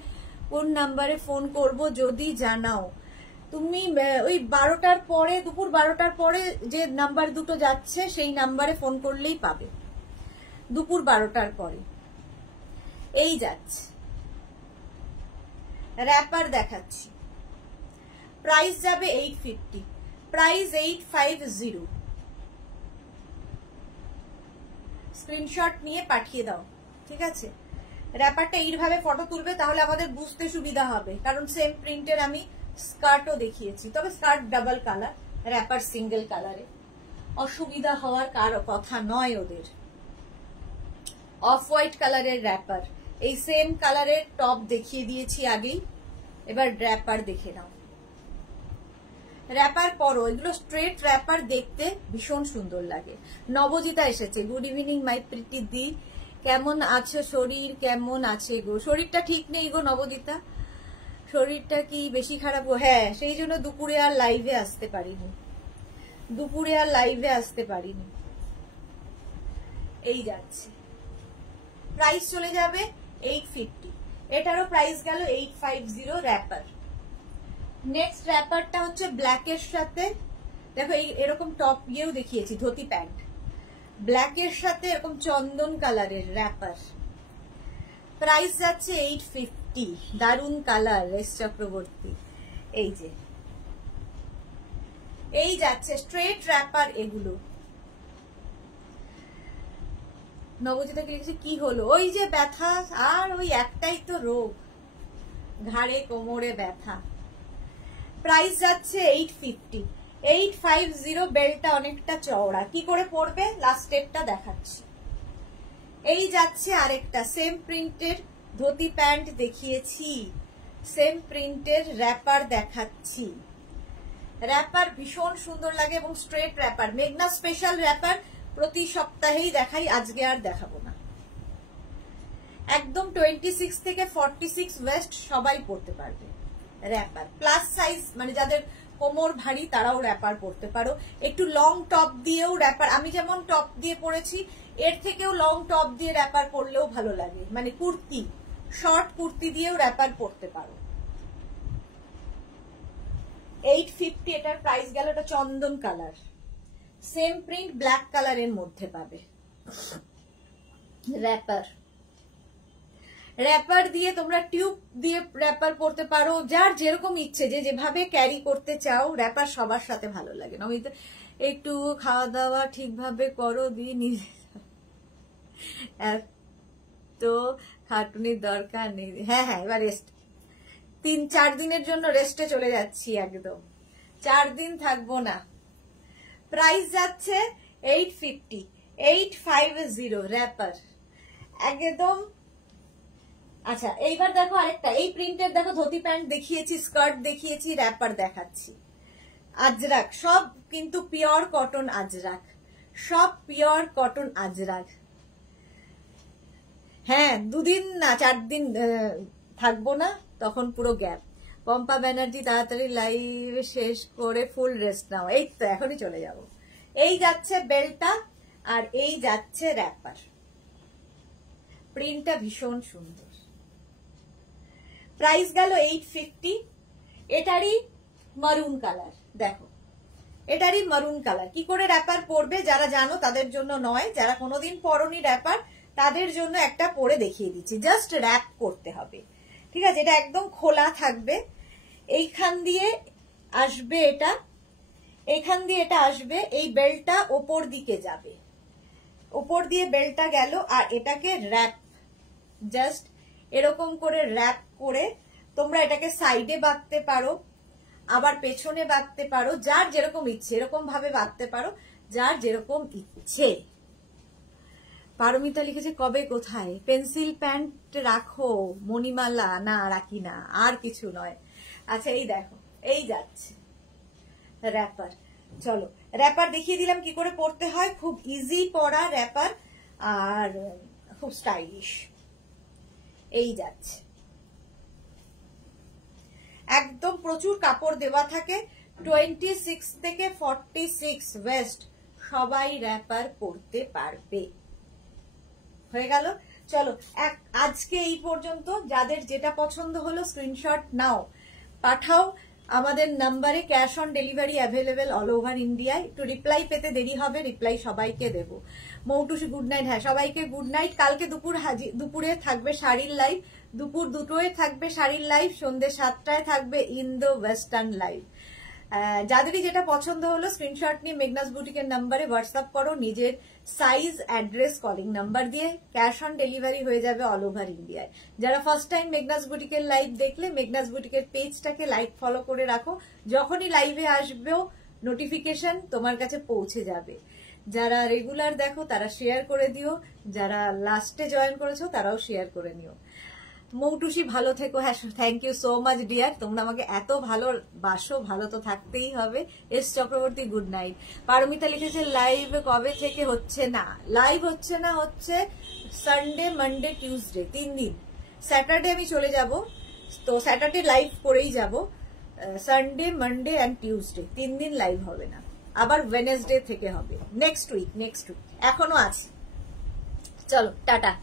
কোন নাম্বারে ফোন করব যদি জানাও। তুমি ওই 12টার পরে, দুপুর 12টার পরে যে নাম্বার দুটো যাচ্ছে সেই নাম্বারে ফোন করলেই পাবে। দুপুর 12টার পরে এই যাচ্ছে র্যাপার দেখাচ্ছি। প্রাইস যাবে 850, প্রাইস 850। স্ক্রিনশট নিয়ে পাঠিয়ে দাও, ঠিক আছে। র্যাপারটা এইভাবে ফটো তুলবে, তাহলে আমাদের বুঝতে সুবিধা হবে, কারণ সেম প্রিন্টের আমি স্কার্টও দেখিয়েছি, তবে skirt double colour, wrapper single কালারে। অসুবিধা হওয়ার কারো কথা নয় ওদের। অফ হোয়াইট কালারের র্যাপার, এই সেম কালারের টপ দেখিয়ে দিয়েছি আগেই, এবার র্যাপার দেখে নাও। র্যাপার পরো, এগুলো স্ট্রেট র্যাপার, দেখতে ভীষণ সুন্দর লাগে। নবজিতা এসেছে, গুড ইভিনিং মাই প্রিটি দি, কেমন আছো? শরীর কেমন আছে গো? শরীরটা ঠিক নেই গো নবজিতা, শরীরটা কি বেশি খারাপ? হ্যাঁ, সেই জন্য দুপুরে আর লাইভে আসতে পারিনি, দুপুরে আর লাইভে আসতে পারিনি। এই যাচ্ছে, প্রাইস চলে যাবে 850, এটারও প্রাইস গেল 850 র্যাপার। নেক্সট র্যাপারটা হচ্ছে ব্ল্যাকের সাথে, দেখো এই এরকম টপ ইয়েও দেখিয়েছি, ধুতি প্যান্ট, ব্ল্যাকের সাথে এরকম চন্দন কালারের র্যাপার। প্রাইস যাচ্ছে 850, দারুন কালার, রেস চক্রবর্তী। এই যে এই যাচ্ছে স্ট্রেট র্যাপার এগুলো। নবজিতাকে লিখেছে কি হলো? ওই যে ব্যথা, আর ওই একটাই তো রোগ, ঘাড়ে কোমরে ব্যথা। প্রাইস যাচ্ছে 850, 850। বেল্টটা অনেকটা চওড়া, কি করে পরবে লাস্টেরটা দেখাচ্ছি। এই যাচ্ছে আরেকটা সেম প্রিন্টের ধুতি প্যান্ট দেখিয়েছি, সেম প্রিন্টের র্যাপার দেখাচ্ছি। র্যাপার ভীষণ সুন্দর লাগে এবং স্ট্রেট র্যাপার, মেঘনা স্পেশাল র্যাপার প্রতি সপ্তাহেই দেখাই, আজকে আর দেখাবো না। একদম 26 থেকে 46 ওয়েস্ট সবাই পরতে পারবে র্যাপার। প্লাস সাইজ মানে যাদের কোমর ভারী তারাও র্যাপার পরতে পারো। একটু লং টপ দিয়েও র্যাপার, আমি যেমন টপ দিয়ে পরেছি, এর থেকেও লং টপ দিয়ে র্যাপার পরলেও ভালো লাগে, মানে কুর্তি, শর্ট কুর্তি দিয়েও র্যাপার পরতে পারো। 850 এটার প্রাইস গেল, এটা চন্দন কালার, সেম প্রিন্ট ব্ল্যাক কালারের মধ্যে পাবে র্যাপার। র্যাপার দিয়ে তোমরা টিউব দিয়ে র্যাপার পরতে পারো, যার যেরকম ইচ্ছে, যে যেভাবে ক্যারি করতে চাও। র্যাপার সবার সাথে ভালো লাগে। নমিত, একটু খাওয়া দাওয়া ঠিকভাবে করো দি, নিজে এত খাটুনির দরকার নেই। হ্যাঁ হ্যাঁ, এবার রেস্ট, 3-4 দিনের জন্য রেস্টে চলে যাচ্ছি, একদম 4 দিন থাকবো না। প্রাইস যাচ্ছে 850, 850 র্যাপার একদম। আচ্ছা, এইবার দেখো আরেকটা, এই প্রিন্টের দেখো ধুতি প্যান্ট দেখিয়েছি, স্কার্ট দেখিয়েছি, র্যাপার দেখাচ্ছি। আজরাক, সব কিন্তু পিওর কটন আজরাক, সব পিওর কটন আজরাক। হ্যাঁ, 2 দিন না 4 দিন থাকবো না, তখন পুরো গ্যাপ। পম্পা ব্যানার্জি, তাড়াতাড়ি লাইভ শেষ করে ফুল রেস্ট নাও। এই তো এখনই চলে যাব। এই যাচ্ছে বেলটা, আর এই যাচ্ছে র্যাপার। প্রিন্টটা ভীষণ সুন্দর। প্রাইস গেল 850, এটারই মারুন কালার, দেখো এটারই মারুন কালার। কি করে র্যাপার পরবে যারা জানো তাদের জন্য নয়, যারা কোনোদিন পরনি র্যাপার তাদের জন্য একটা পরে দেখিয়ে দিচ্ছি। জাস্ট র্যাপ করতে হবে, ঠিক আছে। এটা একদম খোলা থাকবে, এইখান দিয়ে আসবে এটা, এইখান দিয়ে এটা আসবে, এই বেল্টটা ওপর দিকে যাবে, ওপর দিয়ে বেল্টটা গেল, আর এটাকে র্যাপ, জাস্ট এরকম করে র্যাপ করে তোমরা এটাকে সাইডে বাঁধতে পারো, আবার পেছনে বাঁধতে পারো, যার যেরকম ইচ্ছে এরকম ভাবে বাঁধতে পারো, যার যেরকম ইচ্ছে। পারমিতা লিখেছে কবে কোথায়? পেন্সিল প্যান্ট রাখো মণিমালা। না রাখি না, আর কিছু নয়। আচ্ছা এই দেখো, এই যাচ্ছে র্যাপার। চলো র্যাপার দেখিয়ে দিলাম কি করে পরতে হয়, খুব ইজি পরা র্যাপার আর খুব স্টাইলিশ। এই যাচ্ছে, একদম প্রচুর কাপড় দেওয়া থাকে, 26 থেকে 46 ওয়েস্ট সবাই র্যাপার পরতে পারবে। হয়ে গেল। চলো আজকে এই পর্যন্ত। যাদের যেটা পছন্দ হলো স্ক্রিনশট নাও, পাঠাও আমাদের নাম্বারে। Cash on delivery available all over ইন্ডিয়ায়। একটু রিপ্লাই পেতে দেরি হবে, রিপ্লাই সবাইকে দেব। Moutushi good night. হ্যাঁ সবাইকে গুড নাইট। কালকে দুপুরে থাকবে শাড়ির লাইভ, দুপুর 2টোয় থাকবে শাড়ির লাইভ, সন্ধ্যে 7টায় থাকবে ইন্দো ওয়েস্টার্ন লাইভ। যাদেরই যেটা পছন্দ হলো স্ক্রিনশট নিয়ে মেঘনাস বুটিকের নাম্বারে হোয়াটসঅ্যাপ করো, নিজের সাইজ, অ্যাড্রেস, কলিং নাম্বার দিয়ে। ক্যাশ অন ডেলিভারি হয়ে যাবে অল ওভার ইন্ডিয়ায়। যারা ফার্স্ট টাইম মেঘনাস বুটিকের লাইভ দেখলে, মেঘনাস বুটিকের পেজটাকে লাইক ফলো করে রাখো, যখনই লাইভে আসবেও নোটিফিকেশন তোমার কাছে পৌঁছে যাবে। যারা রেগুলার দেখো তারা শেয়ার করে দিও, যারা লাস্টে জয়েন করেছো তারাও শেয়ার করে নিও। মৌটুসি ভালো থেকো। হ্যাঁ thank you so much dear, তোমরা আমাকে এত ভালোবাসো, ভালো তো থাকতেই হবে। S Chakraborty good night. Paramita লিখেছে লাইভ কবে থেকে হচ্ছে না? লাইভ হচ্ছে না, হচ্ছে সানডে, মানডে, টিউসডে, 3 দিন। স্যাটারডে আমি চলে যাব, তো স্যাটারডে লাইভ করেই যাব। সানডে, মানডে অ্যান্ড টিউসডে 3 দিন লাইভ হবে না, আবার ওয়েনেসডে থেকে হবে। নেক্সট উইক এখনো আছে। চলো টাটা।